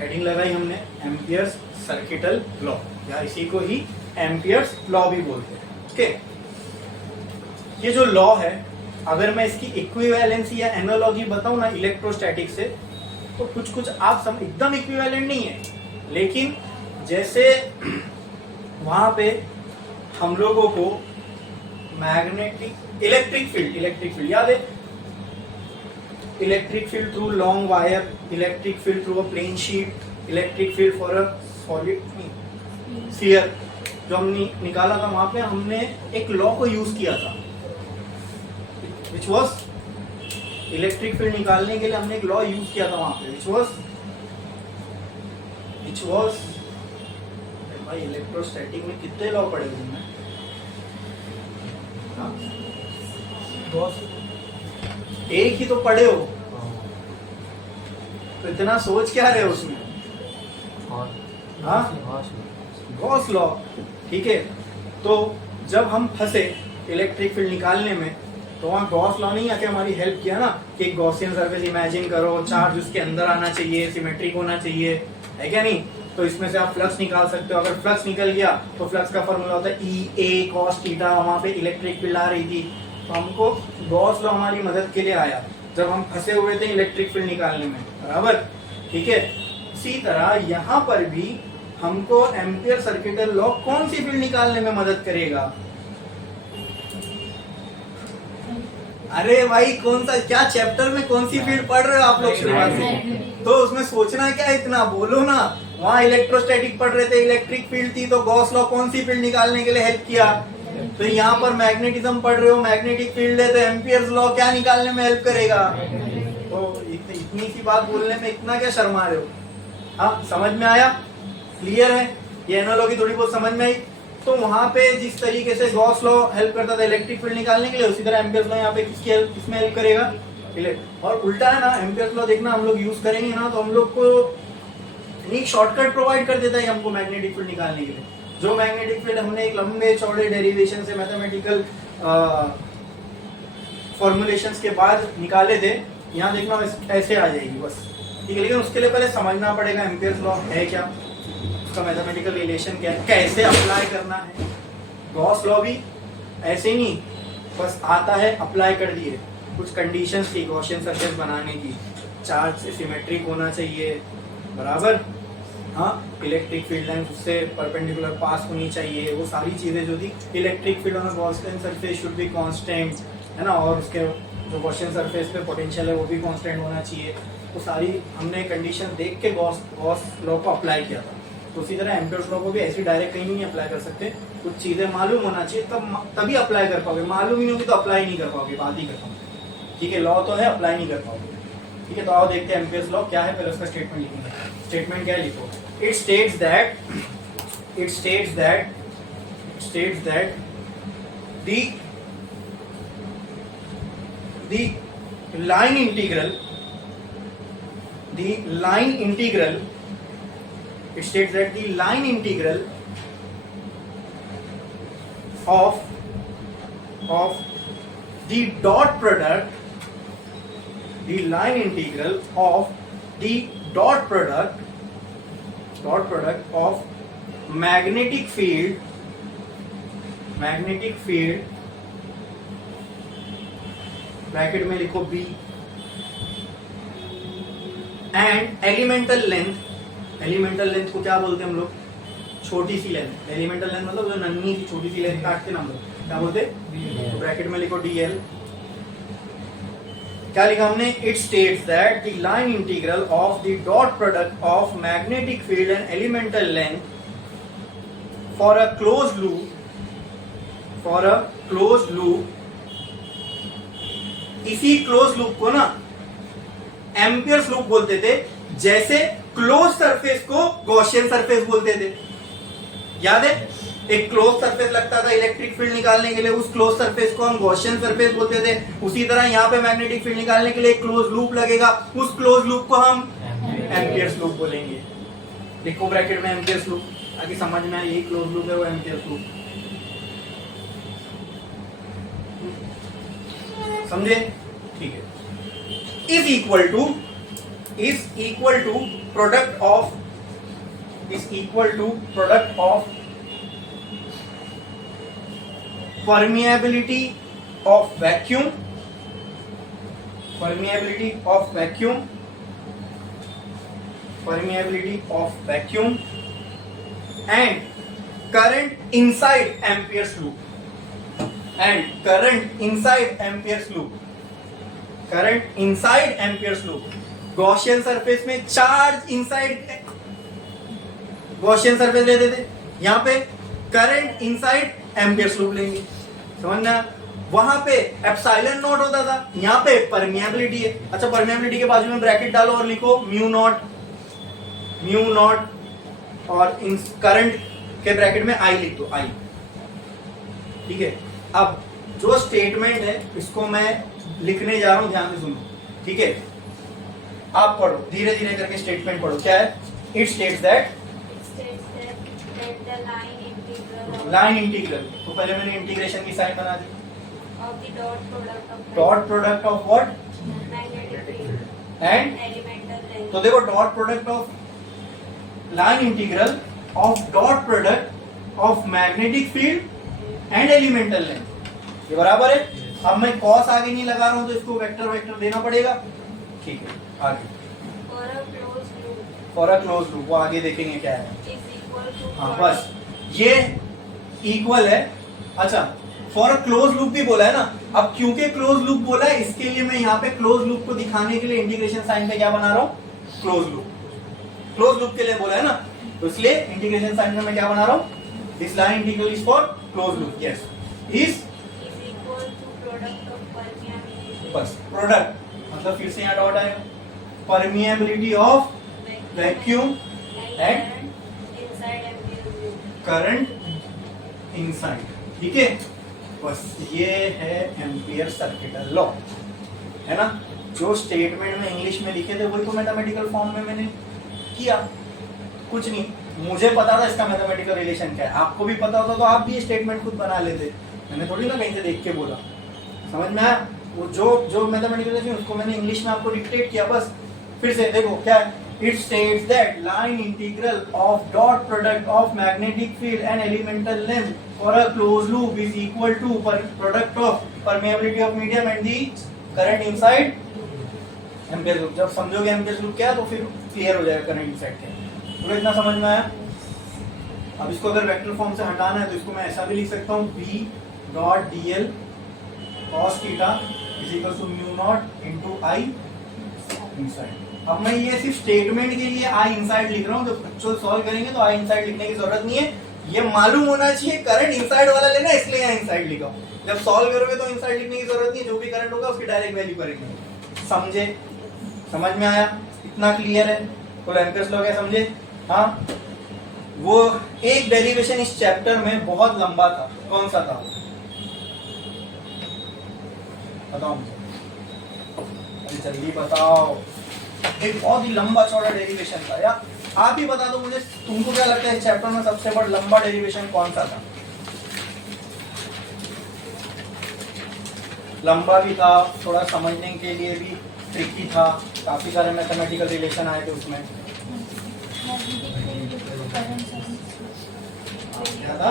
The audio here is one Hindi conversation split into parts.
हेडिंग लगाई हमने एम्पियर्स सर्किटल लॉ, या इसी को ही एम्पियर्स लॉ भी बोलते हैं। ओके, ये जो लॉ है, अगर मैं इसकी इक्विवेलेंसी या एनालॉजी बताऊं ना इलेक्ट्रोस्टैटिक से, तो कुछ कुछ आप सब एकदम इक्विवेलेंट नहीं है, लेकिन जैसे वहां पे हम लोगों को मैग्नेटिक इलेक्ट्रिक फील्ड याद है, electric field through long wire, electric field through a plane sheet, electric field for a solid sphere, जो हमने निकाला था वहां पे हमने एक लॉ को यूज किया था, विच वॉज इलेक्ट्रिक फील्ड निकालने के लिए हमने एक लॉ यूज किया था वहां पे, विच वॉज भाई इलेक्ट्रोस्टैटिक में कितने लॉ पढ़े तुमने? एक ही तो पढ़े हो, तो इतना सोच क्या रहे हो उसमें? Gauss law. ठीक है, तो जब हम फंसे इलेक्ट्रिक फील्ड निकालने में, तो वहां गॉस लॉ नहीं आके हमारी हेल्प किया ना, कि एक गॉसियन सरफेस इमेजिन करो, चार्ज उसके अंदर आना चाहिए, सिमेट्रिक होना चाहिए, है क्या नहीं? तो इसमें से आप फ्लक्स निकाल सकते हो। अगर फ्लक्स निकल गया तो फ्लक्स का फॉर्मूला होता है ई ए कॉस थीटा, वहां पे इलेक्ट्रिक फील्ड आ रही थी, तो हमको गॉस लॉ हमारी मदद के लिए आया जब हम फंसे हुए थे इलेक्ट्रिक फील्ड निकालने में, बराबर? ठीक है, इसी तरह यहाँ पर भी हमको एम्पियर सर्किटल लॉ कौन सी फील्ड निकालने में मदद करेगा? अरे भाई कौन सा, क्या चैप्टर में कौन सी फील्ड पढ़ रहे हो आप लोग शुरुआत से? तो उसमें सोचना क्या इतना, बोलो ना। वहां इलेक्ट्रोस्टैटिक पढ़ रहे थे, इलेक्ट्रिक फील्ड थी, तो गॉस लॉ कौन सी फील्ड निकालने के लिए हेल्प किया? तो यहाँ पर मैग्नेटिज्म पढ़ रहे हो, मैग्नेटिक फील्ड है, तो एम्पियर्स लॉ क्या निकालने में हेल्प करेगा? तो इतनी सी बात बोलने में इतना क्या शर्मा रहे हो? हाँ, समझ में आया? क्लियर है? ये एनालॉजी थोड़ी बहुत समझ में आई? तो वहां पे जिस तरीके से गॉस लॉ हेल्प करता था इलेक्ट्रिक फील्ड निकालने के लिए, उसी तरह एम्पियर्स लॉ यहाँ पे किसमें हेल्प करेगा? और उल्टा है ना, एम्पियर्स लॉ देखना हम लोग यूज करेंगे ना, तो हम लोग को एक शॉर्टकट प्रोवाइड कर देता है हमको मैग्नेटिक फील्ड निकालने के लिए। जो मैग्नेटिक फील्ड हमने एक लंबे चौड़े डेरिवेशन से मैथमेटिकल फॉर्मुलेशंस के बाद निकाले थे, यहाँ देखना ऐसे आ जाएगी बस। ठीक है, लेकिन उसके लिए पहले समझना पड़ेगा एम्पियर्स लॉ है क्या, उसका मैथमेटिकल रिलेशन क्या है, कैसे अप्लाई करना है। गॉस लॉ भी ऐसे नहीं बस आता है, अप्लाई कर दिए, कुछ कंडीशंस थी गॉसियन सरफेस बनाने की, चार्ज से सिमेट्रिक होना चाहिए, बराबर? हाँ, इलेक्ट्रिक फील्ड लाइन उससे परपेंडिकुलर पास होनी चाहिए, वो सारी चीजें जो थी, electric field on Gaussian surface should be constant, है ना, और उसके जो गॉसियन सरफेस पे पोटेंशियल है वो भी कांस्टेंट होना चाहिए। वो सारी हमने कंडीशन देख के गॉस लॉ को अप्लाई किया था। तो उसी तरह एम्पियर्स लॉ को भी ऐसी डायरेक्ट कहीं नहीं अप्लाई कर सकते, कुछ चीजें मालूम होना चाहिए तभी अप्लाई कर पाओगे, मालूम ही नहीं होगी तो अप्लाई नहीं कर पाओगे, बात ही कर पाओगे। ठीक है, लॉ तो है, अप्लाई नहीं कर पाओगे। ठीक है, तो आओ देखते हैं एम्पियर्स लॉ क्या है, पहले उसका स्टेटमेंट लिखेंगे। स्टेटमेंट क्या है, लिखो। It states that the line integral it states that the line integral of the dot product of magnetic field bracket में लिखो B एंड एलिमेंटल लेंथ को क्या बोलते हैं हम लोग? छोटी सी लेंथ। एलिमेंटल लेंथ मतलब जो नन्ही सी छोटी सी लेंथ काटते ना हम लोग, क्या बोलते? तो ब्रैकेट में लिखो DL। क्या लिखा हमने? It states that the line integral of the dot product of magnetic field and elemental length for a close loop, इसी क्लोज लूप को ना एम्पियर्स लूप बोलते थे, जैसे क्लोज सरफेस को गॉसियन सरफेस बोलते थे। याद है? एक क्लोज सरफेस लगता था इलेक्ट्रिक फील्ड निकालने के लिए, उस क्लोज सरफेस को हम गॉसियन सरफेस बोलते थे। उसी तरह यहाँ पे मैग्नेटिक फील्ड निकालने के लिए एक क्लोज लूप लगेगा, उस क्लोज लूप को हम एम्पियर्स लूप बोलेंगे। देखो ब्रैकेट में एम्पियर्स लूप, ताकि समझ में आए यही क्लोज लूप है, वो एम्पियर्स लूप। समझे? ठीक है। Is is equal to product of permeability of vacuum and current inside Ampere's loop. Gaussian surface में charge inside Gaussian surface लेते थे, यहाँ पे current inside Ampere's loop लेंगे, समझना? वहां पे एप्सिलॉन नॉट होता था, यहाँ पे परमिएबिलिटी है। अच्छा, परमिएबिलिटी के बाजू में ब्रैकेट डालो और लिखो म्यू नॉट और इन करंट के ब्रैकेट में आई लिख दो, आई। ठीक है, अब जो स्टेटमेंट है इसको मैं लिखने जा रहा हूं, ध्यान से सुनो। ठीक है, आप पढ़ो, धीरे धीरे करके स्टेटमेंट पढ़ो। क्या है? It states that line integral, तो पहले मैंने इंटीग्रेशन की साइन बना दी। Dot product of what? And तो देखो, dot product of line integral of dot product of magnetic field and elemental length, ये बराबर है। अब मैं कॉस आगे नहीं लगा रहा हूं तो इसको वेक्टर देना पड़ेगा। ठीक है, आगे फॉर अ क्लोज लूप, वो आगे देखेंगे क्या है। हाँ, बस ये इक्वल है। अच्छा, फॉर अ क्लोज लूप भी बोला है ना। अब क्योंकि क्लोज लूप बोला है, इसके लिए मैं यहाँ पे क्लोज लूप को दिखाने के लिए इंटीग्रेशन साइन पे क्या बना रहा हूँ? क्लोज लूप के लिए बोला है ना, तो इसलिए इंटीग्रेशन साइन में मैं क्या बना रहा हूँ? This line integral is for close loop. Yes, is equal to product of permeability, बस प्रोडक्ट मतलब फिर से यहाँ डॉट आएगा, permeability of vacuum and current inside. ठीक है, बस ये है एम्पियर सर्किटल लॉ, है ना। जो स्टेटमेंट में इंग्लिश में लिखे थे वही तो मैथमेटिकल फॉर्म में मैंने किया। कुछ नहीं, मुझे पता था इसका मैथमेटिकल रिलेशन क्या है, आपको भी पता होता तो आप भी ये स्टेटमेंट खुद बना लेते। मैंने थोड़ी ना कहीं से देख के बोला, समझ में आया? वो जो मैथमेटिकल रिलेशन उसको मैंने इंग्लिश में आपको डिक्टेट किया। बस फिर से देखो क्या है। It states that line integral of dot product of magnetic field and elemental length for a closed loop is equal to product of permeability of medium and the current inside Ampere's loop। जब समझोगे Ampere's loop क्या है तो फिर क्लियर हो जाएगा करंट इनसाइड क्या। तो इतना समझ में आया? अब इसको अगर वेक्टर फॉर्म से हटाना है तो इसको मैं ऐसा भी लिख सकता हूँ, B dot dl cos theta is equal to mu naught into I inside। अब मैं ये सिर्फ स्टेटमेंट के लिए आई इनसाइड लिख रहा हूँ, जब बच्चों सॉल्व करेंगे तो आई इनसाइड लिखने की जरूरत नहीं है। ये मालूम होना चाहिए करंट इनसाइड वाला लेना, इसलिए आई इनसाइड लिखा। जब सॉल्व करोगे तो इनसाइड लिखने की जरूरत नहीं है, जो भी करंट होगा उसकी डायरेक्ट वैल्यू करेंगे। समझे? समझ में आया? इतना क्लियर है? तो एम्पियर्स लॉ क्या समझे? हाँ, वो एक डेरिवेशन इस चैप्टर में बहुत लंबा था, कौन सा था बताओ मुझे, जल्दी बताओ। एक बहुत ही लंबा चौड़ा डेरिवेशन था, या आप ही बता दो मुझे, तुमको क्या लगता है इस चैप्टर में सबसे बड़ा लंबा डेरिवेशन कौन सा था? लंबा भी था, थोड़ा समझने के लिए भी ट्रिकी था, काफी सारे मैथमेटिकल रिलेशन आए थे उसमें। क्या था?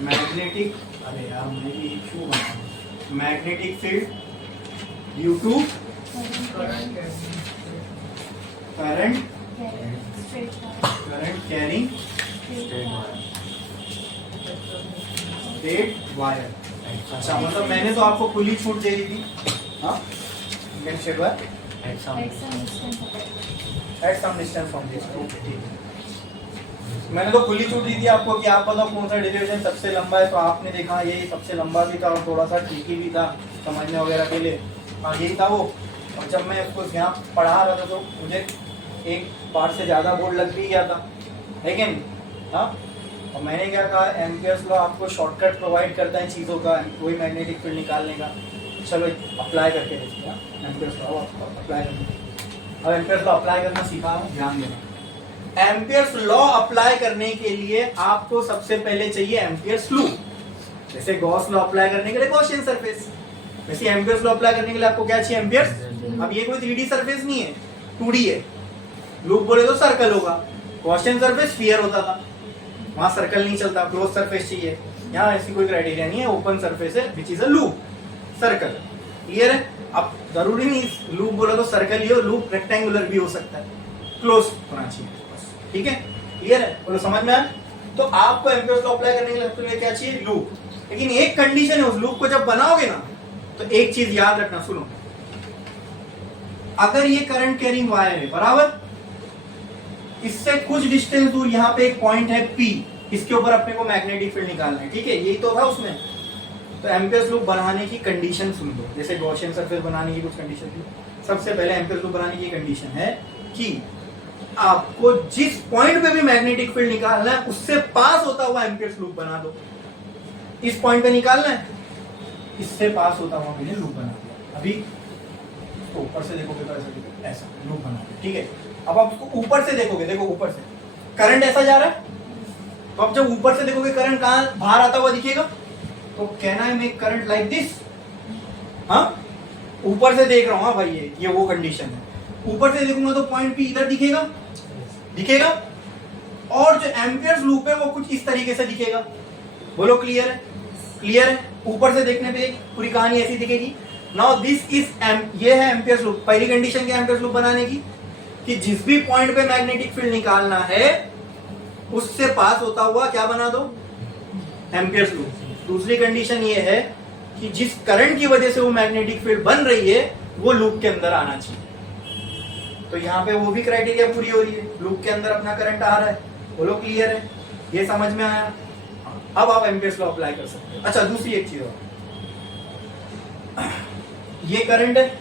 मैग्नेटिक, अरे यार मैं भी इशू बना, magnetic field due to current carrying straight wire. अच्छा, मतलब मैंने तो आपको खुली छूट दे दी थी। हाँ, straight wire at some distance from this. Okay, ठीक है, मैंने तो खुली छूट दी थी आपको कि आप बताओ कौन सा डेरिवेशन सबसे लंबा है, तो आपने देखा ये सबसे लंबा भी था और थोड़ा सा ट्रिकी भी था समझने वगैरह के लिए। हाँ, यही था वो। और जब मैं उसको यहाँ पढ़ा रहा था तो मुझे एक पार्ट से ज़्यादा बोर्ड लग भी गया था, लेकिन हाँ, और मैंने क्या कहा, एम्पियर्स लॉ आपको शॉर्टकट प्रोवाइड करता है चीज़ों का, कोई मैग्नेटिक फील्ड निकालने का। चलो अप्लाई करके देखते हैं एम्पियर्स लॉ अप्लाई करके। अब एम्पियर्स लॉ अप्लाई करना सीखा हूँ, ध्यान देना। एम्पियर्स लॉ अप्लाई करने के लिए आपको सबसे पहले चाहिए एम्पियर्स लूप। जैसे गॉस लॉ अप्लाई करने के लिए गॉसियन सरफेस, वैसे एम्पियर्स लॉ अप्लाई करने के लिए आपको क्या चाहिए? एम्पियर्स। अब ये कोई 3D सरफेस नहीं है, 2D है। लूप बोले तो सर्कल होगा, गॉसियन सरफेस स्फीयर होता था, वहां सर्कल नहीं चलता, क्लोज सरफेस चाहिए। यहाँ ऐसी कोई क्राइटेरिया नहीं है, ओपन सरफेस है which is a loop, circle. Clear है? अब जरूरी नहीं लूप बोला तो सर्कल ही हो, लूप रेक्टेंगुलर भी हो सकता है, क्लोज होना चाहिए बस। ठीक है, क्लियर है? बोलो समझ में आया? तो आपको एम्पियर्स लॉ अप्लाई करने के लिए सबसे पहले क्या चाहिए? लूप। लेकिन एक कंडीशन है, उस लूप को जब बनाओगे ना तो एक चीज याद रखना, सुनो। अगर ये करंट कैरिंग वायर है, बराबर, इससे कुछ डिस्टेंस दूर यहाँ पे एक पॉइंट है P, इसके ऊपर अपने को मैग्नेटिक फील्ड निकालना है। ठीक है, यही तो था उसमें। तो एम्पियर्स लूप बनाने की कंडीशन सुन लो, जैसे गॉसियन सरफेस बनाने की कुछ कंडीशन थी। सबसे पहले एम्पियर्स लूप बनाने की कंडीशन है कि आपको जिस पॉइंट पे भी मैग्नेटिक फील्ड निकालना है उससे पास होता हुआ एम्पियर्स लूप बना दो। इस पॉइंट पे निकालना है, इससे पास होता हुआ मैंने लूप बना दिया। अभी तो ऊपर से देखोगे तो ऐसा लूप बना दिया। ठीक है, अब आप उसको ऊपर से देखोगे, देखो ऊपर से करंट ऐसा जा रहा है, तो अब जब ऊपर से देखोगे करंट कहां बाहर आता हुआ दिखेगा? तो can I make current like this? हाँ, ऊपर से देख रहा हूं। हाँ भाई, ये वो कंडीशन है। ऊपर से देखूंगा तो पॉइंट P इधर दिखेगा, दिखेगा। और जो एम्पियर्स लूप है वो कुछ इस तरीके से दिखेगा। बोलो क्लियर है? क्लियर है? ऊपर से देखने पे पूरी कहानी ऐसी दिखेगी। नाउ दिस इज ये है एम्पियर्स लूप। पहली कंडीशन क्या एम्पियर्स लूप बनाने की? कि जिस भी पॉइंट पे मैग्नेटिक फील्ड निकालना है उससे पास होता हुआ क्या बना दो? Amperes loop. दूसरी कंडीशन ये है कि जिस करंट की वजह से वो मैग्नेटिक फील्ड बन रही है वो लूप के अंदर आना चाहिए। तो यहाँ पे वो भी क्राइटेरिया पूरी हो रही है, लूप के अंदर अपना करंट आ रहा है। बोलो क्लियर है? ये समझ में आया? अब आप एम्पियर्स लॉ अप्लाई कर सकते हो। अच्छा, दूसरी एक चीज और, ये करंट है,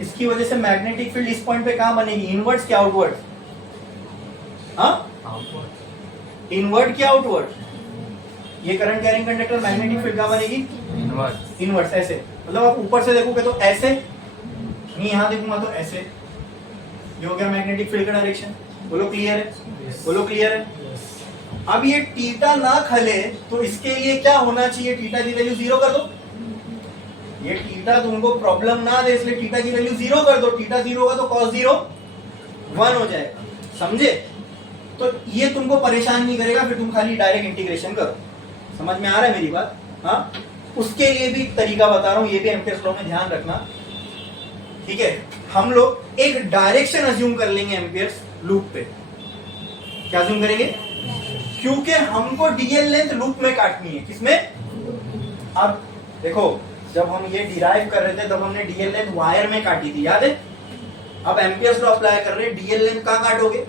इसकी वजह से मैग्नेटिक फील्ड इस पॉइंट पे कहां बनेगी? इनवर्ड्स क्या आउटवर्ड? हाँ, इनवर्ड क्या आउटवर्ड? ये current carrying conductor magnetic field कहां बनेगी? इनवर्ड। इनवर्ड ऐसे, मतलब आप ऊपर से देखोगे तो ऐसे, नहीं यहां देखूंगा तो ऐसे। ये हो गया मैग्नेटिक फील्ड का डायरेक्शन। बोलो क्लियर है? बोलो क्लियर है? अब ये थीटा ना खले तो इसके लिए क्या होना चाहिए? थीटा की वैल्यू 0 कर दो। ये थीटा तुमको प्रॉब्लम ना दे, इसलिए थीटा की वैल्यू 0 कर दो। थीटा 0 होगा तो cos 0 1 हो जाएगा। समझे? तो ये तुमको परेशान नहीं करेगा, फिर तुम खाली डायरेक्ट इंटीग्रेशन करो। समझ में आ रहा है मेरी बात? हाँ, उसके लिए भी तरीका बता रहा हूं, ये भी एम्पियर्स लॉ में ध्यान रखना। ठीक है, हम लोग एक डायरेक्शन अज्यूम कर लेंगे एम्पियर्स लूप पे। क्या अज्यूम करेंगे? क्योंकि हमको डीएल लेंथ लूप में काटनी है। किसमें? अब देखो, जब हम ये डिराइव कर रहे थे तब हमने डीएल लेंथ वायर में काटी थी, याद है? अब एम्पियर्स लॉ अप्लाई कर रहे हैं, डीएल लेंथ कहां काटोगे?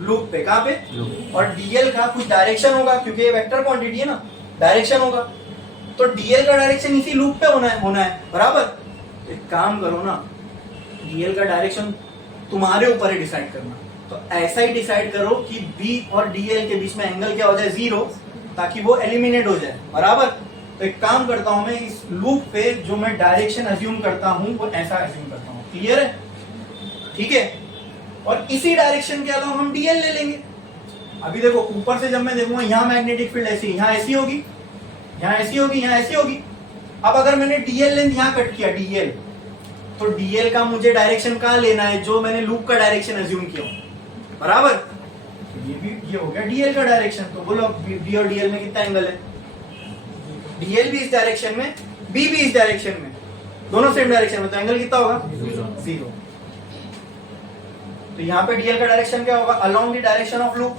लूप पे। कहां पे? और डीएल का कुछ डायरेक्शन होगा, क्योंकि ये वेक्टर क्वांटिटी है ना, डायरेक्शन होगा। तो डीएल का डायरेक्शन इसी लूप पे होना है बराबर। एक काम करो ना, डीएल का डायरेक्शन तुम्हारे ऊपर है डिसाइड करना। तो ऐसा ही डिसाइड करो कि बी और डीएल के बीच में एंगल क्या हो जाए? 0, ताकि वो एलिमिनेट हो जाए बराबर। तो एक काम करता हूं मैं, इस लूप पे जो मैं डायरेक्शन अज्यूम करता हूं वो ऐसा अज्यूम करता हूं। क्लियर है? ठीक है, और इसी डायरेक्शन के अलावा हम डीएल ले लेंगे। अभी देखो, ऊपर से जब मैं देखूंगा यहाँ मैग्नेटिक फील्ड ऐसी, यहाँ ऐसी होगी, यहाँ ऐसी होगी, यहाँ ऐसी होगी। अब अगर मैंने डीएल लेंथ यहाँ कट किया, डीएल, तो डीएल का मुझे डायरेक्शन कहाँ लेना है? जो मैंने लूप का डायरेक्शन अज्यूम किया बराबर। तो ये हो गया डीएल का डायरेक्शन। तो बोलो बी और डीएल में कितना एंगल है? डीएल भी इस डायरेक्शन में, बी भी इस डायरेक्शन में, दोनों सेम डायरेक्शन में, तो एंगल कितना होगा? 0। तो यहाँ पे डीएल का डायरेक्शन क्या होगा? Along the direction of loop.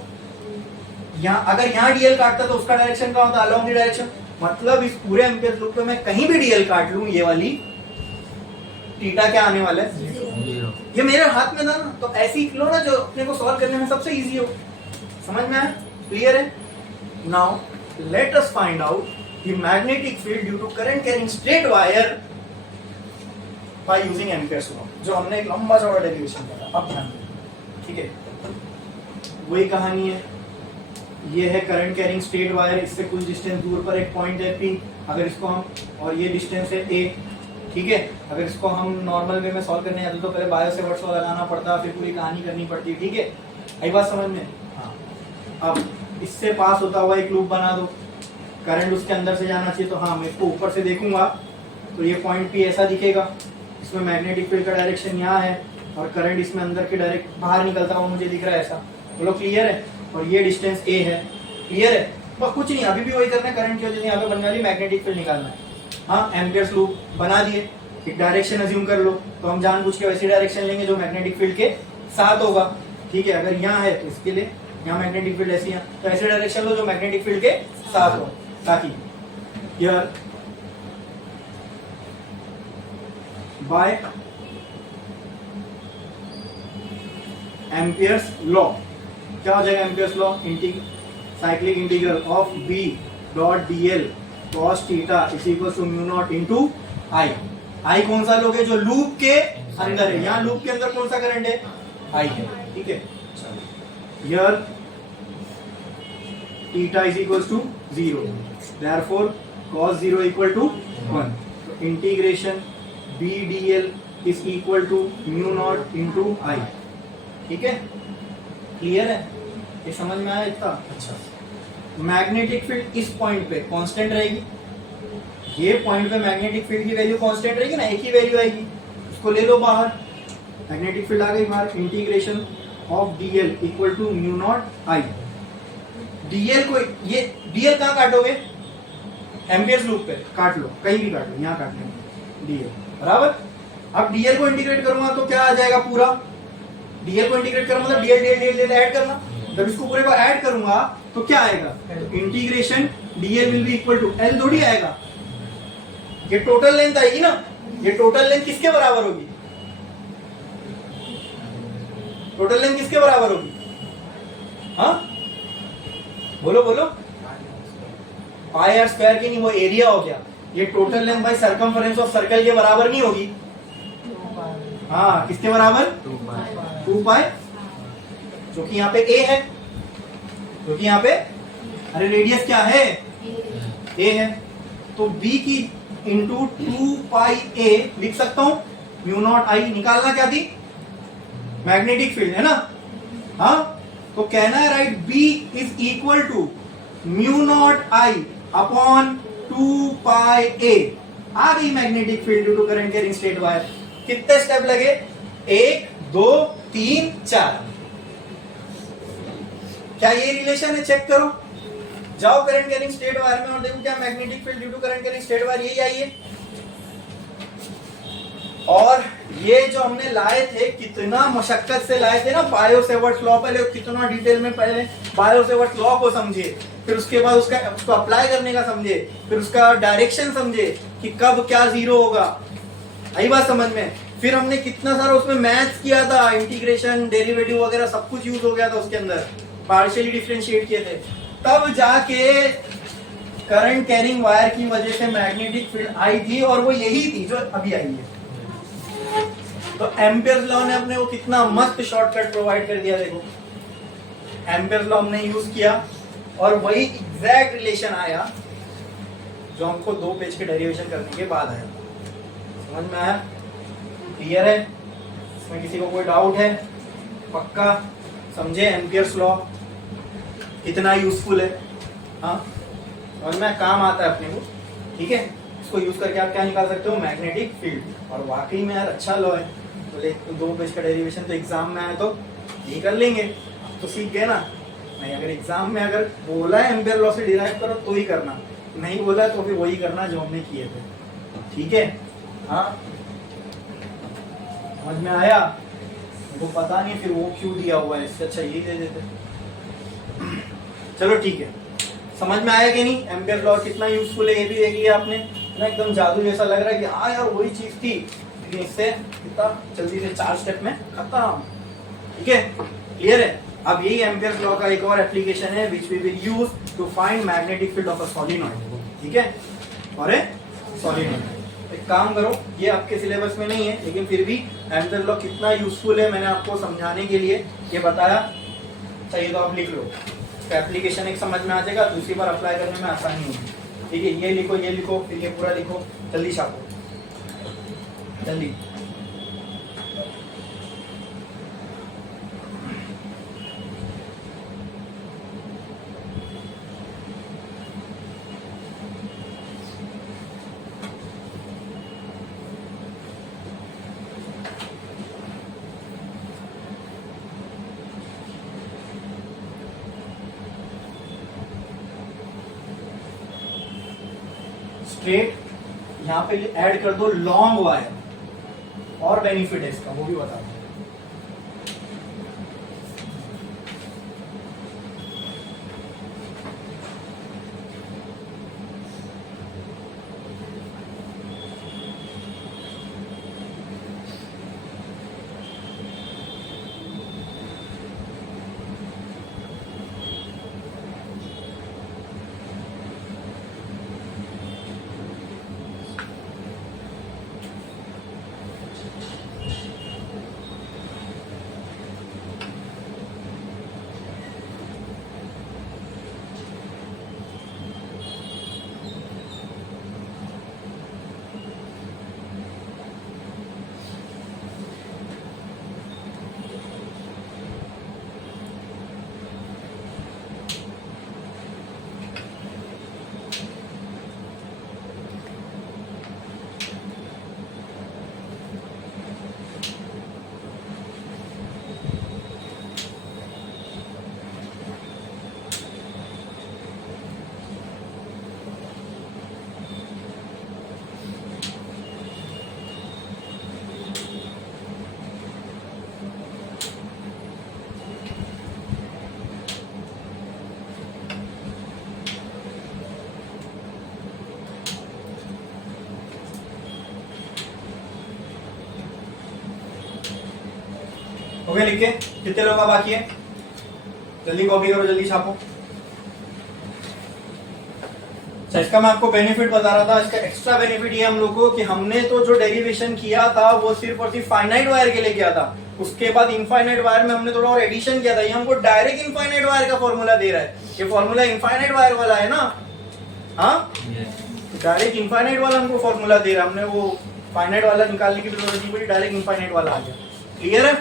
यहाँ अगर यहाँ डीएल काटता तो उसका डायरेक्शन क्या होता? Along the direction. मतलब इस पूरे एम्पियर लूप पे मैं कहीं भी डीएल काट लूं, ये वाली थीटा क्या आने वाला है? 0। ये मेरे हाथ में था ना, तो ऐसी लो ना जो अपने को सॉल्व करने में सबसे इजी हो। समझ में आया? क्लियर है? Now let us find out the magnetic field due to current carrying straight wire by using Ampere's law, जो हमने एक लंबा चौड़ा डेरिवेशन करा। अब ध्यान दो, ठीक है, वही कहानी है। ये है करंट कैरिंग स्ट्रेट वायर, इससे कुछ डिस्टेंस दूर पर एक पॉइंट है P। अगर इसको हम, और ये डिस्टेंस है A, ठीक है। अगर इसको हम नॉर्मल वे में सॉल्व करने जाते तो पहले बायो सेवर्ट्स लॉ लगाना पड़ता, फिर पूरी कहानी करनी पड़ती, ठीक है। आई बात समझ में? हाँ। अब इससे पास होता हुआ एक लूप बना दो, करंट उसके अंदर से जाना चाहिए। तो हाँ, मैं इसको ऊपर से देखूंगा तो ये पॉइंट P ऐसा दिखेगा, इसमें मैग्नेटिक फील्ड का डायरेक्शन यहाँ है और करंट इसमें अंदर के डायरेक्ट बाहर निकलता हुआ मुझे दिख रहा है ऐसा। बोलो क्लियर है? और ये डिस्टेंस A है, क्लियर है? बस कुछ नहीं, अभी भी वही करना है, करंट की वजह से यहाँ पे बनने वाली मैग्नेटिक फील्ड निकालना है। हाँ, एम्पियर्स लूप बना दिए, एक डायरेक्शन अज्यूम कर लो, तो हम जानबूझ के वैसी डायरेक्शन लेंगे जो मैग्नेटिक फील्ड के साथ होगा, ठीक है? अगर यहाँ है तो इसके लिए यहाँ मैग्नेटिक फील्ड ऐसी है, तो ऐसे डायरेक्शन लो जो मैग्नेटिक फील्ड के साथ हो, ताकि हियर बाय एम्पियर्स लॉ क्या हो जाएगा? Ampere's law cyclic integral of B dot dl cos theta is equal to mu naught into I। I कौन सा लोगे? जो लूप के अंदर है। यहाँ लूप के अंदर कौन सा करंट है? I है, ठीक है? Here theta is equal to 0, therefore cos 0 equal to 1। तो integration B dl is equal to mu naught into I, ठीक है? क्लियर है? ये समझ में आया इतना? अच्छा, मैग्नेटिक फील्ड इस पॉइंट पे कांस्टेंट रहेगी, ये पॉइंट पे मैग्नेटिक फील्ड की वैल्यू कांस्टेंट रहेगी ना, एक ही वैल्यू आएगी, उसको ले लो बाहर, मैग्नेटिक फील्ड आ गई बाहर। Integration of dl equal to mu naught I। dl को ये dl कहाँ काटोगे? एम्पियर्स लूप पे काट लो, कहीं भी काट लो, यहाँ काट लो dl बराबर। अब dl को इंटीग्रेट करूंगा तो क्या आ जाएगा? पूरा dl को इंटीग्रेट करूंगा मतलब dl ऐड करना, जब इसको पूरे को ऐड करूंगा तो क्या आएगा? Integration dl will be equal to L थोड़ी आएगा, ये टोटल लेंथ आएगी ना। ये टोटल लेंथ किसके बराबर होगी? टोटल लेंथ किसके बराबर होगी? हाँ बोलो बोलो। पाई आर स्क्वायर की नहीं, वो एरिया हो गया। ये total length bye circumference of circle के बराबर नहीं होगी? हाँ, किसके बराबर? 2 पाई, जो कि यहाँ पे a है, जो कि यहाँ पे अरे रेडियस क्या है? a है, तो b की इंटू 2 पाई a लिख सकता हूं, म्यू नॉट I। निकालना क्या थी? मैग्नेटिक फील्ड है ना। हाँ, तो कहना है right b is equal to mu naught I upon 2 pi a। आ गई magnetic field due to current carrying straight wire. कितने स्टेप लगे? 1 2 3 4। क्या ये रिलेशन है? चेक करो, जाओ करंट कैरिंग स्ट्रेट वायर में और देखो क्या magnetic field due to current carrying straight wire यही आई है। और ये जो हमने लाए थे, कितना मशक्कत से लाए थे ना, बायो-सेवर्ट्स लॉ। पहले कितना डिटेल में पहले बायो-सेवर्ट्स लॉ को समझे, फिर उसके बाद उसको अप्लाई करने का समझे, फिर उसका डायरेक्शन समझे कि कब क्या जीरो होगा। आई बात समझ में? फिर हमने कितना सारा उसमें मैथ्स किया था, इंटीग्रेशन, डेरिवेटिव वगैरह सब कुछ यूज हो गया था उसके अंदर, पार्शियली डिफरेंशिएट किए थे। तब जाके करंट कैरिंग वायर की वजह से मैग्नेटिक फील्ड आई थी, और वो यही थी जो अभी आई है। तो एम्पियर्स लॉ ने अपने को कितना मस्त शॉर्टकट प्रोवाइड कर दिया। देखो, एम्पियर्स लॉ हमने यूज किया और वही एग्जैक्ट रिलेशन आया जो हमको 2 पेज के डेरिवेशन करने के बाद आया। समझ में आया? क्लियर है? इसमें किसी को कोई डाउट है? पक्का समझे एम्पियर्स लॉ कितना यूजफुल है? हाँ, समझ में काम आता है अपने को, ठीक है? इसको यूज करके आप क्या निकाल सकते हो? Magnetic field. और वाकई में यार अच्छा लॉ है। तो 2 पेज का डेरिवेशन तो एग्जाम में आए तो ये कर लेंगे, तो सीख गए ना। नहीं, अगर एग्जाम में अगर बोला है एम्पियर लॉ से डिराइव करो तो ही करना, नहीं बोला तो फिर वही करना जो हमने किए थे, ठीक है? हाँ, समझ में आया? वो पता नहीं फिर वो क्यों दिया हुआ है, इससे अच्छा यही दे देते। चलो ठीक है, समझ में आया कि नहीं? एम्पियर लॉ कितना यूजफुल है ये भी देख लिया आपने ना। एकदम जादू जैसा लग रहा है कि हाँ यार वही चीज थी, लेकिन इससे कितना जल्दी से 4 स्टेप में खत्म। ठीक है, क्लियर है? अब यही एम्पियर लॉ का एक और एप्लीकेशन है which we will use to find magnetic field of a solenoid. ठीक है, और सॉलिनॉइड एक काम करो, ये आपके सिलेबस में नहीं है लेकिन फिर भी एम्पियर लॉ कितना यूजफुल है मैंने आपको समझाने के लिए ये बताया। चाहिए तो आप लिख लो, तो एप्लीकेशन एक समझ में आ जाएगा, दूसरी बार अप्लाई करने में आसानी होगी। ठीक है, ये लिखो फिर ये पूरा लिखो, जल्दी छापो जल्दी। स्ट्रेट, यहाँ पे ऐड कर दो लॉन्ग वायर, और बेनिफिट है इसका वो भी बता दो। हो गया लिख के? कितने लोग का बाकी है? जल्दी कॉपी करो, जल्दी छापो। अच्छा, इसका मैं आपको बेनिफिट बता रहा था। इसका एक्स्ट्रा बेनिफिट ये हम लोग को कि हमने तो जो डेरिवेशन किया था वो सिर्फ और सिर्फ फाइनाइट वायर के लिए किया था। उसके बाद इनफाइनाइट वायर में हमने थोड़ा और एडिशन किया था। ये हमको डायरेक्ट इनफाइनाइट वायर का फॉर्मूला दे रहा है। ये फॉर्मूला इनफाइनाइट वायर वाला है ना? हाँ, डायरेक्ट इनफाइनाइट वाला हमको फॉर्मूला दे रहा है। हमने वो फाइनाइट वाला निकालने की जरूरत नहीं पड़ी, डायरेक्ट इनफाइनाइट वाला आ गया। क्लियर है?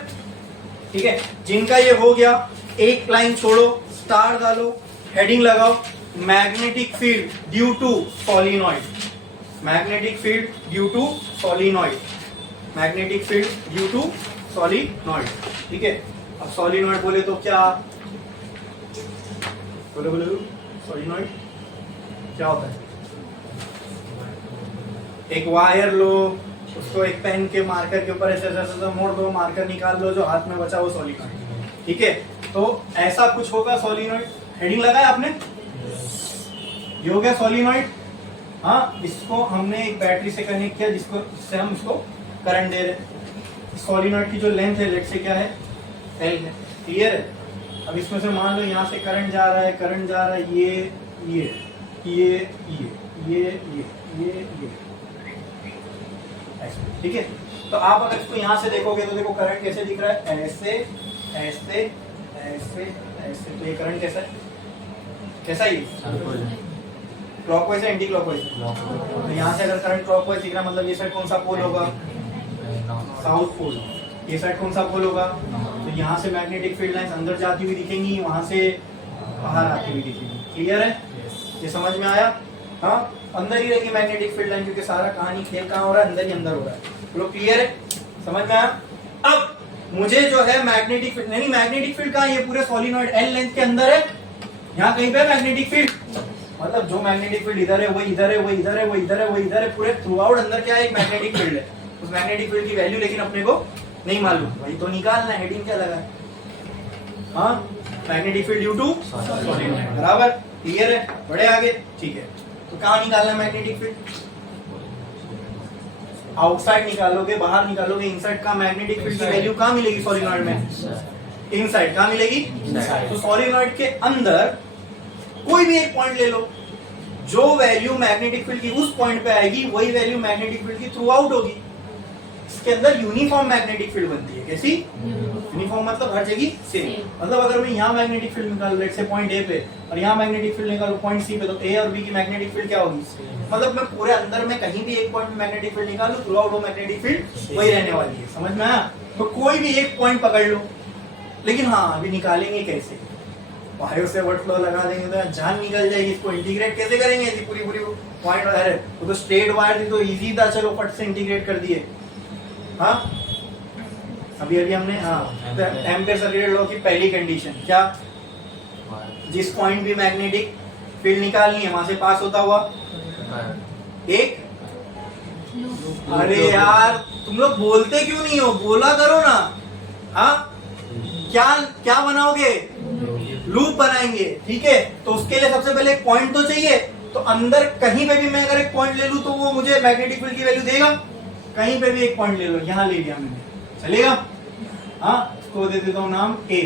ठीक है, जिनका ये हो गया, एक लाइन छोड़ो, स्टार डालो, हेडिंग लगाओ, magnetic field due to solenoid, magnetic field due to solenoid, magnetic field due to solenoid. ठीक है, अब सोलिनॉइड बोले तो क्या बोले? बोले सोलिनॉइड क्या होता है? एक वायर लो, उसको एक पेन के मार्कर के ऊपर ऐसे ऐसे मोड़ दो, मार्कर निकाल लो, जो हाथ में बचा वो सोलिनॉइड। ठीक है, तो ऐसा कुछ होगा सोलिनॉइड। हेडिंग लगाया आपने? ये हो गया सोलिनॉइड। हाँ, इसको हमने एक बैटरी से कनेक्ट किया, जिससे हम इसको करंट दे रहे हैं। सोलिनॉइड की जो लेंथ है, लेट से क्या है, एल है। क्लियर है? अब इसमें से मान लो यहाँ से करंट जा रहा है, करंट जा रहा है ये ये ये ये ये ये ये ये, ठीक है। तो आप अगर इसको यहाँ से देखोगे तो देखो करंट कैसे दिख रहा है, ऐसे ऐसे ऐसे ऐसे। तो ये करंट कैसा है? कैसा ही क्लॉकवाइज है, एंटी क्लॉकवाइज? तो यहाँ से अगर करंट क्लॉकवाइज दिख रहा है, मतलब ये साइड कौन सा पोल होगा? South pole. ये साइड कौन सा पोल होगा? तो यहाँ से मैग्नेटिक फील्ड लाइंस अंदर जाती हुई दिखेंगी, वहां से बाहर आती हुई दिखेंगी। क्लियर है? ये समझ में आया? हाँ, अंदर ही रहेगी मैग्नेटिक फील्ड लाइन, क्योंकि सारा कहानी खेल कहाँ हो रहा है, अंदर ही अंदर हो रहा है। तो क्लियर है? समझ में आया? अब मुझे जो है मैग्नेटिक फील्ड, नहीं मैग्नेटिक फील्ड कहाँ? ये पूरे सोलिनॉइड एल लेंथ के अंदर है। यहाँ कहीं पे मैग्नेटिक फील्ड, मतलब जो मैग्नेटिक फील्ड इधर है, वही इधर है, वही इधर है, वही इधर है, वही इधर है। पूरे थ्रू आउट अंदर क्या है? एक मैग्नेटिक फील्ड है। उस मैग्नेटिक फील्ड की वैल्यू लेकिन अपने को नहीं मालूम, वही तो निकालना है। हेडिंग क्या लगा है? हाँ, magnetic field due to solenoid. बराबर? क्लियर है? बढ़े आगे? ठीक है, तो कहाँ निकालना मैग्नेटिक फील्ड? आउटसाइड निकालोगे, बाहर निकालोगे। इनसाइड का मैग्नेटिक फील्ड की वैल्यू कहाँ मिलेगी सोलिनॉइड में? इनसाइड। कहाँ मिलेगी? तो सोलिनॉइड के अंदर कोई भी एक पॉइंट ले लो, जो वैल्यू मैग्नेटिक फील्ड की उस पॉइंट पे आएगी, वही वैल्यू मैग्नेटिक फील्ड की थ्रू आउट होगी। इसके अंदर यूनिफॉर्म मैग्नेटिक फील्ड बनती है। कैसी? यूनिफॉर्म मतलब हर जगह सेम। मतलब अगर मैं यहाँ मैग्नेटिक फील्ड निकालूं, लेट्स से पॉइंट ए पे, और यहाँ मैग्नेटिक फील्ड निकालूं पॉइंट सी पे, तो ए और बी की मैग्नेटिक फील्ड क्या होगी? मतलब मैं पूरे अंदर में कहीं भी एक पॉइंट में मैग्नेटिक फील्ड निकालूं, थ्रू आउट वो मैग्नेटिक फील्ड वही रहने वाली है। समझ में आया? तो कोई भी एक पॉइंट पकड़ लो, लेकिन हाँ, अभी निकालेंगे कैसे? वायर से वर्ड फ्लो लगा देंगे तो जान निकल जाएगी। इसको इंटीग्रेट कैसे करेंगे? ऐसी पूरी पूरी पॉइंट वायर है, वो तो स्ट्रेट वायर थी तो इजी था, चलो फट से इंटीग्रेट कर दिए। हाँ, अभी अभी हमने एम्पियर सर्कुलेटेड लॉ की पहली कंडीशन क्या? जिस पॉइंट भी मैग्नेटिक फील्ड निकालनी है, वहां से पास होता हुआ एक। अरे यार तुम लोग बोलते क्यों नहीं हो, बोला करो ना। हाँ क्या क्या बनाओगे, लूप बनाएंगे, ठीक है। तो उसके लिए सबसे पहले एक पॉइंट तो चाहिए। तो अंदर कहीं पे भी मैं अगर एक पॉइंट ले लूं तो वो मुझे मैग्नेटिक फील्ड की वैल्यू देगा। कहीं पे भी एक पॉइंट ले लो, यहां ले लिया मैंने, चलेगा। हाँ इसको दे देता हूं नाम ए।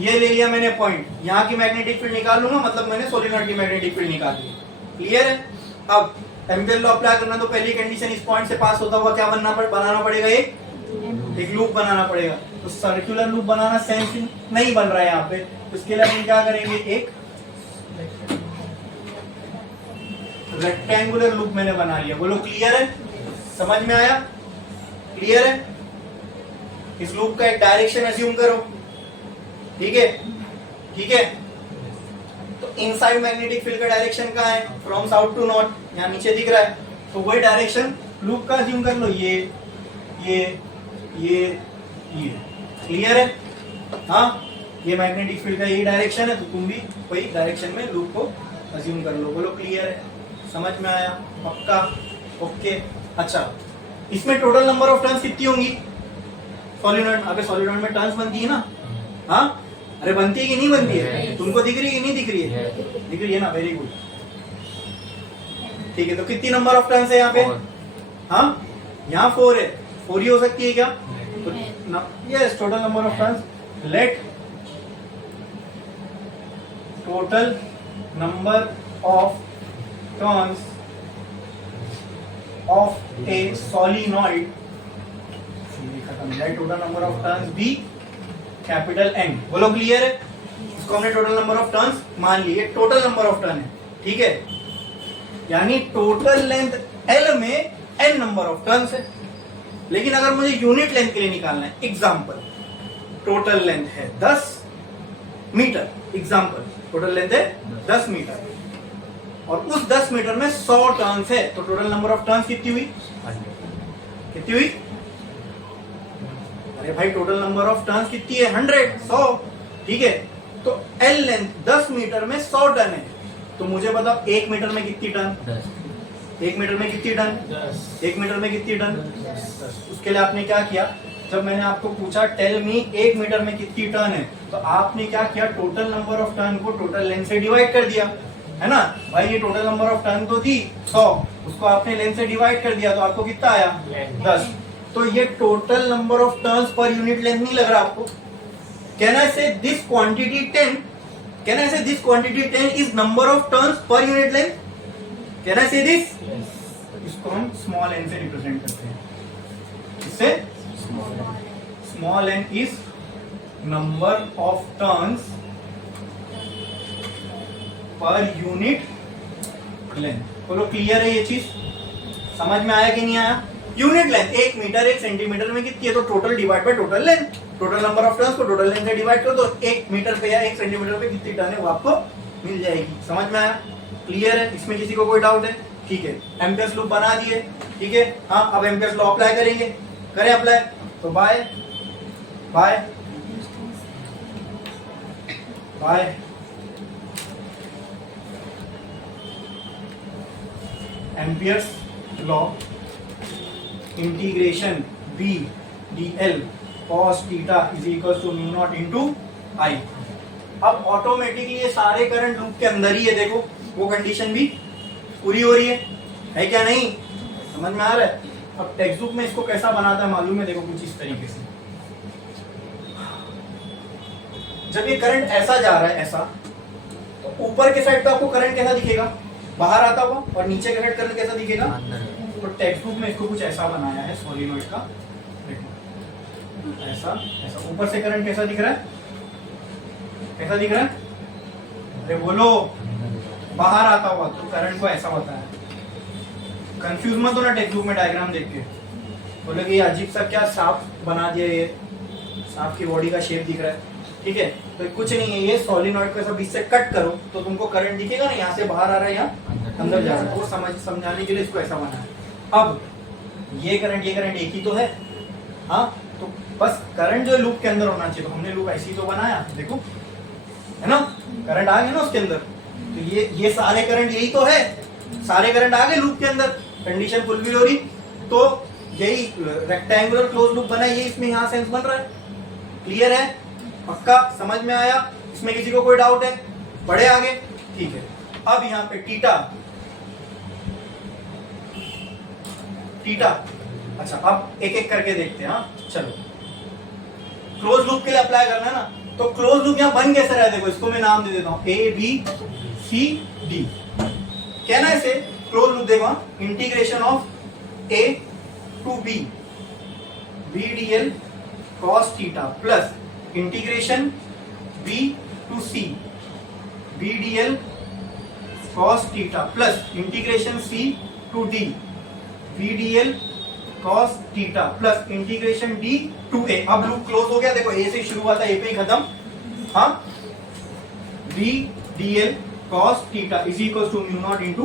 ये ले लिया मैंने पॉइंट, यहाँ की मैग्नेटिक फील्ड निकाल लूंगा, मतलब मैंने सोलेनॉइड की मैग्नेटिक फील्ड निकाल ली। क्लियर है। अब एम्पियर लॉ अप्लाई करना, तो पहली कंडीशन इस पॉइंट से पास होता हुआ क्या बनाना पड़ेगा, एक लूप बनाना पड़ेगा। तो सर्कुलर लूप बनाना सेंस नहीं बन रहा है यहाँ पे, तो इसके लिए हम क्या करेंगे, एक रेक्टेंगुलर लूप मैंने बना लिया। बोलो क्लियर है, समझ में आया, क्लियर है। इस लूप का एक डायरेक्शन अज्यूम करो, ठीक है, ठीक है। तो इनसाइड मैग्नेटिक फील्ड का डायरेक्शन कहाँ है, फ्रॉम साउथ टू नॉर्थ, यहाँ नीचे दिख रहा है। तो वही डायरेक्शन लूप का अज्यूम कर लो, ये क्लियर है। हाँ ये मैग्नेटिक फील्ड का यही डायरेक्शन है, तो तुम भी वही डायरेक्शन में लूप को अज्यूम कर लो। बोलो क्लियर है, समझ में आया, पक्का, ओके। अच्छा इसमें टोटल नंबर ऑफ टर्न्स कितनी होंगी सोलिनॉइड, अगर सोलिनॉइड में टर्न्स बनती है ना, हाँ अरे बनती है कि नहीं बनती है, तुमको दिख रही है कि नहीं दिख रही है, दिख रही है ना, वेरी गुड, ठीक है। तो कितनी नंबर ऑफ टर्न्स है यहाँ पे, हाँ यहाँ 4 है, 4 ही हो सकती है क्या, तो yes total number of turns, let total number of turns of a solenoid, total number of turns be capital N। बोलो क्लियर है। इसको हमने टोटल नंबर ऑफ टर्न्स मान लिए, टोटल नंबर ऑफ टर्न है, ठीक है। यानी टोटल लेंथ L में N नंबर ऑफ टर्न्स है। लेकिन अगर मुझे यूनिट लेंथ के लिए निकालना है, एग्जांपल टोटल लेंथ है 10 मीटर, एग्जांपल टोटल लेंथ है 10 मीटर और उस 10 मीटर में 100 टर्न्स है, तो टोटल नंबर ऑफ टर्न्स कितनी हुई, कितनी हुई, अरे भाई टोटल नंबर ऑफ टर्न्स कितनी है, 100, ठीक है। तो L लेंथ 10 मीटर में 100 टन है, तो मुझे बताओ 1 मीटर में कितनी टन, 1 मीटर में कितनी टन, 1 मीटर में कितनी टन। उसके लिए आपने क्या किया, जब मैंने आपको पूछा टेल मी 1 मीटर में कितनी टन है, तो आपने क्या किया, टोटल नंबर ऑफ टर्न को टोटल लेंथ से डिवाइड कर दिया, है ना भाई। ये टोटल नंबर ऑफ टर्न तो थी 100, उसको आपने लेंथ से डिवाइड कर दिया, तो आपको कितना आया 10। तो ये total number of turns per unit length नहीं लग रहा आपको। कैन आई से दिस क्वांटिटी 10, कैन आई से this quantity 10 is number of turns per unit length, can I से दिस। इसको हम स्मॉल n से रिप्रेजेंट करते हैं, इससे small n is number of turns per unit length. बोलो क्लियर है, ये चीज समझ में आया कि नहीं आया। यूनिट लेंथ 1 मीटर 1 सेंटीमीटर में कितनी है, तो total divide by total length, total number of turns को टोटल लेंथ से डिवाइड करो, तो 1 मीटर पे या 1 सेंटीमीटर पे कितनी टर्न है वो आपको मिल जाएगी। समझ में आया, क्लियर है, इसमें किसी को कोई डाउट है, ठीक है। एम्पियर्स लूप बना दिए, ठीक है। हाँ अब एम्पियर्स लॉ अप्लाई करेंगे, करें अप्लाई, तो by by by Ampere's law integration b dl cos theta is equal to mu naught into I। अब ऑटोमेटिकली ये सारे करंट लूप के अंदर ही है, देखो वो कंडीशन भी पूरी हो रही है क्या नहीं, समझ में आ रहा है। अब टेक्स्ट बुक में इसको कैसा बनाता है मालूम है, देखो कुछ इस तरीके से। जब ये करंट ऐसा जा रहा है ऐसा, तो ऊपर के साइड पे आपको करंट कैसा दिखेगा, बाहर आता हुआ, और नीचे के साइड करंट कैसा दिखेगा। तो टेक्स्ट बुक में इसको कुछ ऐसा बनाया है सोलिनॉइड का, देखो ऐसा ऐसा। ऊपर से करंट कैसा दिख रहा है, कैसा दिख रहा है, अरे बोलो, बाहर आता हुआ, तो करंट को ऐसा बताया। कंफ्यूज मत हो ना टेक्स्ट बुक में डायग्राम देख के, बोले कि अजीब सा क्या सांप बना दिया, ये सांप की बॉडी का शेप दिख रहा है, ठीक है। तो कुछ नहीं है, ये सोलिनॉइड को ऐसा बीच से कट करो तो तुमको करंट दिखेगा ना, यहाँ से बाहर आ रहा है, यहाँ अंदर जा रहा है। वो समझाने के लिए इसको ऐसा बनाया। अब ये करंट एक ही तो है, हाँ, तो बस करंट जो लूप के अंदर होना चाहिए, तो हमने लूप ऐसी तो बनाया, देखो है ना, करंट आ गया ना उसके अंदर, तो ये सारे करंट यही तो है, सारे करंट आ गए लूप के अंदर, कंडीशन फुलफिल हो रही। तो यही रेक्टेंगुलर क्लोज लूप बना, ये इसमें यहाँ सेंस बन रहा है। क्लियर है? पक्का समझ में आया? इसमें किसी को कोई डाउट है? बढ़े आगे? ठीक है। अब यहाँ पे थीटा, अच्छा अब एक एक करके देखते हैं। हाँ चलो, क्लोज लूप के लिए अप्लाई करना है ना, तो क्लोज लूप यहाँ बन कैसे रहा है? देखो इसको मैं नाम दे देता हूं ए बी सी डी। कहना है इसे क्लोज लूप, देखो integration of A to B B D L cos theta plus integration B to C B D L cos theta plus integration C to D B D L cos theta plus integration D to A. अब लूप क्लोज हो गया। देखो ए से शुरू हुआ था, ए पे ही खत्म। हाँ, B D L cos theta is equal to mu naught into.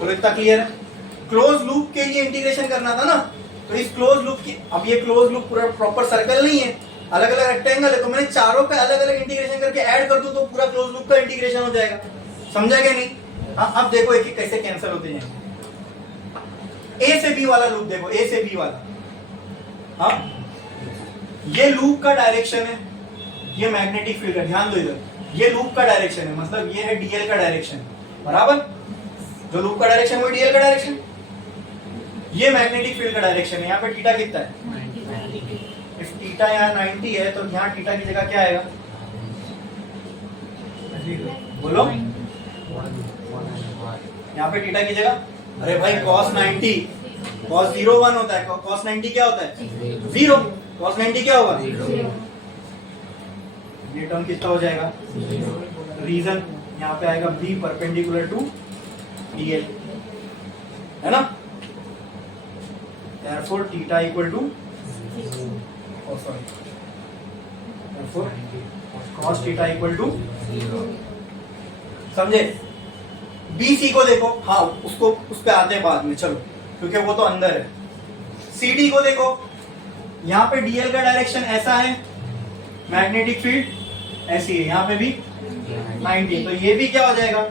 तो इतना क्लियर है? क्लोज लूप के लिए इंटीग्रेशन करना था ना, तो इस क्लोज लूप की, अब ये क्लोज लूप पूरा प्रॉपर सर्कल नहीं है, अलग अलग रेक्टेंगल है, तो मैंने चारों पे अलग अलग इंटीग्रेशन करके ऐड कर दूं तो पूरा क्लोज लूप का इंटीग्रेशन हो जाएगा। समझा क्या नहीं? हाँ, अब देखो एक एक कैसे कैंसिल होते हैं। ए से बी वाला लूप देखो, ए से बी वाला, हाँ ये लूप का डायरेक्शन है, ये मैग्नेटिक फील्ड है। ध्यान दो इधर, ये लूप का डायरेक्शन है, मतलब ये है डीएल का डायरेक्शन, बराबर। जो लूप का डायरेक्शन वो डीएल का डायरेक्शन, ये मैग्नेटिक फील्ड का डायरेक्शन है। यहाँ पे थीटा कितना है? 90। इफ थीटा यहाँ 90 है तो यहाँ थीटा की जगह क्या आएगा? बोलो, यहाँ पे थीटा की जगह, अरे भाई cos 90 cos 0 1 होता है, cos 90 क्या होता है? 0। cos 90 क्या होगा? ये टर्म कितना हो जाएगा? रीजन यहाँ पे आएगा b परपेंडिकुलर टू dl, है ना? therefore theta equal to, oh sorry, therefore cos theta equal to 0। समझे? BC को देखो, हाँ उसको उस पे आते हैं बाद में, चलो क्योंकि वो तो अंदर है। CD को देखो, यहाँ पे DL का डायरेक्शन ऐसा है, मैग्नेटिक फील्ड ऐसी है, यहाँ पे भी 90, तो ये भी क्या हो जाएगा?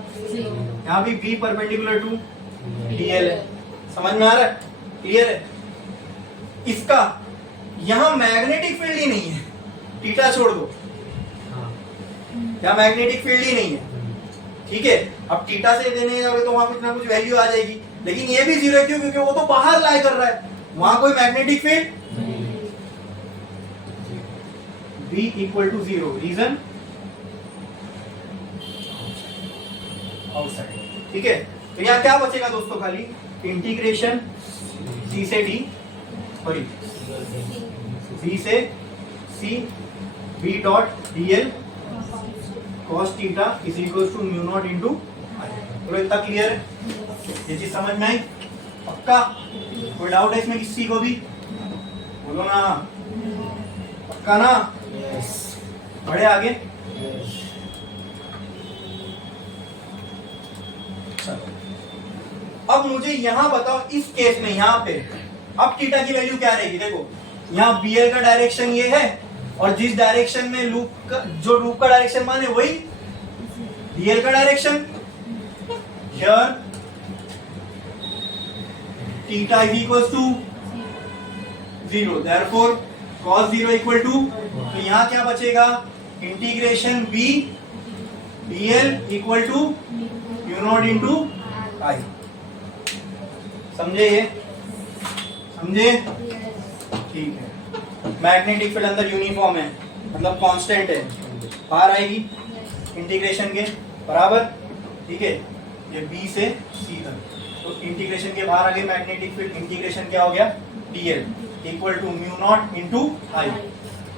यहाँ भी B परपेंडिकुलर टू DL है। समझ में आ रहा है? क्लियर है? इसका यहाँ मैग्नेटिक फील्ड ही नहीं है, थीटा छोड़ दो, यहाँ मैग्नेटिक फील्ड ही नहीं है। ठीक है, अब थीटा से देने जाओगे तो वहां कुछ ना कुछ वैल्यू आ जाएगी, लेकिन ये भी 0 क्यों? क्योंकि वो तो बाहर लाई कर रहा है, वहां कोई magnetic field B equal to 0। Region outside. ठीक है, तो यहाँ क्या बचेगा दोस्तों? खाली इंटीग्रेशन C से D, सॉरी B से C B dot DL cos theta is equal to mu naught into I. तो इतना क्लियर है? ये चीज समझ में आई? पक्का? कोई डाउट है इसमें किसी को भी? बोलो ना, पक्का ना? बढ़े आगे? चलो, अब मुझे यहां बताओ, इस केस में यहाँ पे अब थीटा की वैल्यू क्या रहेगी? देखो यहाँ BL का डायरेक्शन ये है, और जिस डायरेक्शन में लूप का, जो लूप का डायरेक्शन माने वही डीएल का direction. Here theta is equal to 0, therefore cos 0 equal to, तो यहाँ क्या बचेगा? Integration B DL equal to mu naught into I. समझे? ये समझे? ठीक है। मैग्नेटिक फील्ड अंदर यूनिफॉर्म है, मतलब कांस्टेंट है, बाहर आएगी इंटीग्रेशन के बराबर। ठीक है, ये B से C तक, तो इंटीग्रेशन के बाहर आ गए मैग्नेटिक फील्ड, इंटीग्रेशन क्या हो गया? DL equal to mu naught into I.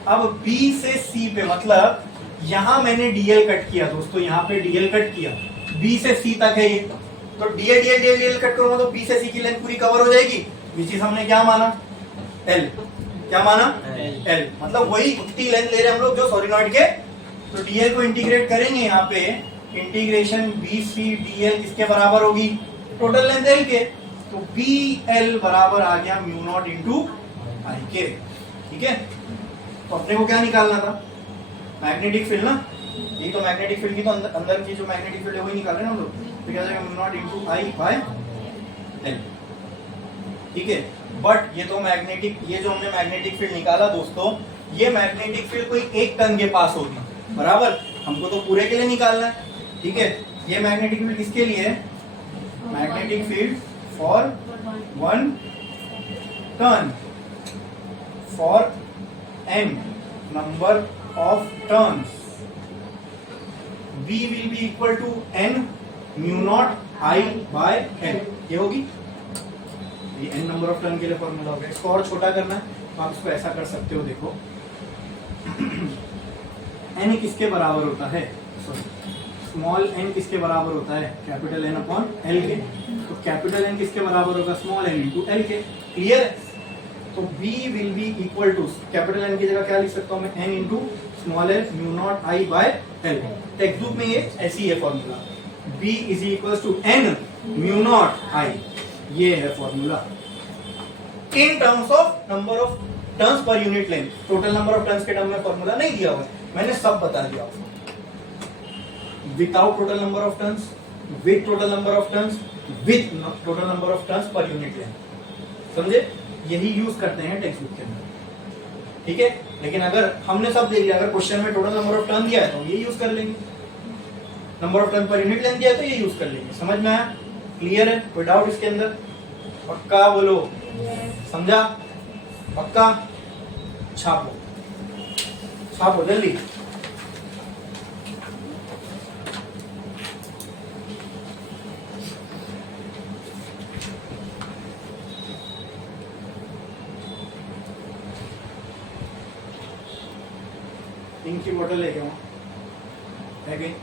अब B से C पे, मतलब यहां मैंने DL कट किया दोस्तों, यहाँ पे DL कट किया, B से C तक है ये, तो DL कट करूंगा तो B से C की लेंथ पूरी कवर हो जाएगी। ये चीज हमने क्या माना? L। क्या माना? L, मतलब वही उतनी लेंथ ले रहे हम लोग जो सोलिनॉइड के। तो DL को इंटीग्रेट करेंगे, यहाँ पे इंटीग्रेशन BC DL किसके बराबर होगी? टोटल लेंथ L के, तो BL बराबर आ गया म्यू नॉट इंटू आई के। ठीक है, तो अपने को क्या निकालना था? मैग्नेटिक फील्ड ना, ये तो मैग्नेटिक फील्ड की तो अंदर की जो मैग्नेटिक फील्ड है वही निकाल रहे हैं हम लोग। तो क्या जाएगा mu naught into I by L. ठीक है, बट ये तो मैग्नेटिक, ये जो हमने मैग्नेटिक फील्ड निकाला दोस्तों, ये मैग्नेटिक फील्ड कोई एक टन के पास होगी, बराबर, हमको तो पूरे के लिए निकालना है। ठीक है, ये मैग्नेटिक फील्ड किसके लिए है? Magnetic field for 1 turn for n number of turns, V will be equal to n mu naught I by l। ये होगी, ये n नंबर ऑफ टर्न के लिए फॉर्मूला होगा। इसको और छोटा करना है तो आप इसको ऐसा कर सकते हो, देखो n किसके बराबर होता है, स्मॉल n किसके बराबर होता है? कैपिटल N अपॉन L के। तो कैपिटल N किसके बराबर होगा? स्मॉल n इंटू L के। क्लियर है? तो B will be equal to, capital N की जगह क्या लिख सकता हूं मैं? n into small l mu naught I by L। Textbook में ये ऐसी है formula, B is equal to n mu naught I, ये है formula in terms of number of turns per unit length. Total number of turns के टर्म में फॉर्मूला नहीं दिया हुआ है, मैंने सब बता दिया आपको। Without total number of turns, with total number of turns, with total number of turns per unit length. समझे? यही यूज करते हैं टेक्स्ट बुक के अंदर। ठीक है, लेकिन अगर हमने सब देख लिया, अगर क्वेश्चन में टोटल नंबर ऑफ टर्न दिया है तो ये यूज कर लेंगे, नंबर ऑफ टर्न पर यूनिट लेंथ दिया है तो ये यूज कर लेंगे। समझ में आया? क्लियर है? कोई डाउट इसके अंदर? पक्का बोलो, समझा? पक्का? छापो, छापो जल्दी। इंक की बोतल लेके आओ, है कि?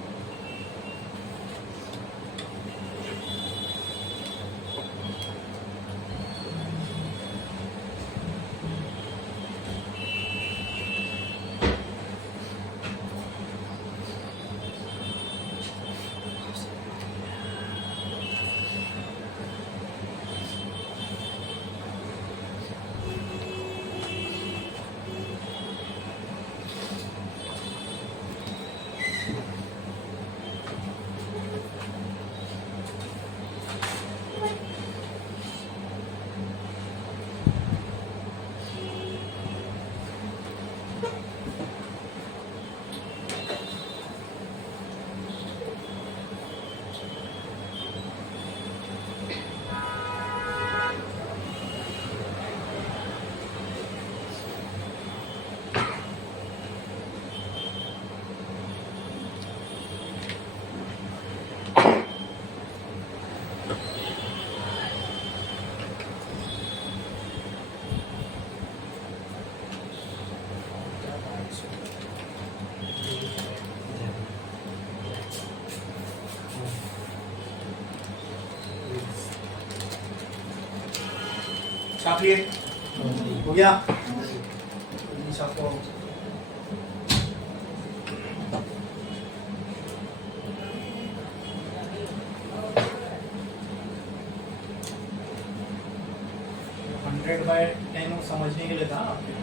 छाप लिए? हो गया? छापो। हंड्रेड बाय 10 समझने के लिए था आपके।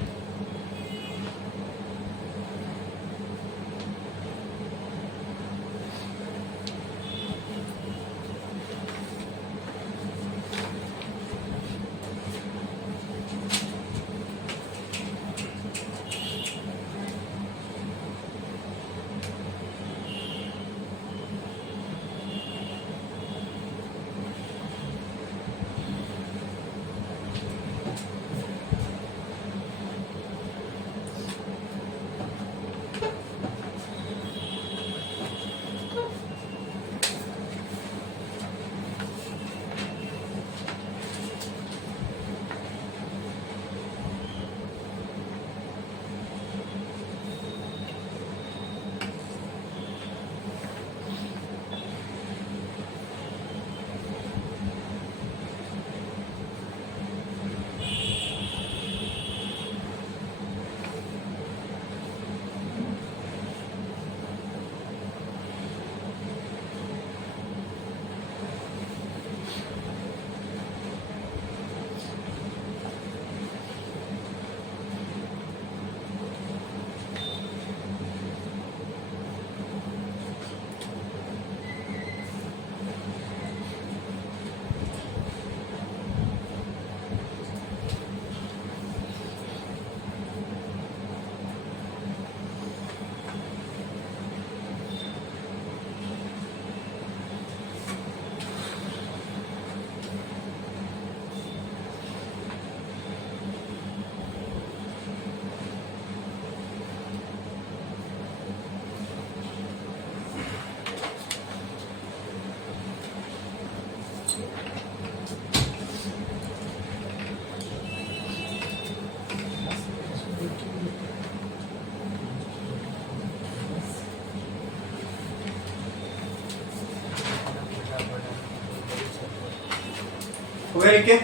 गया लिख के?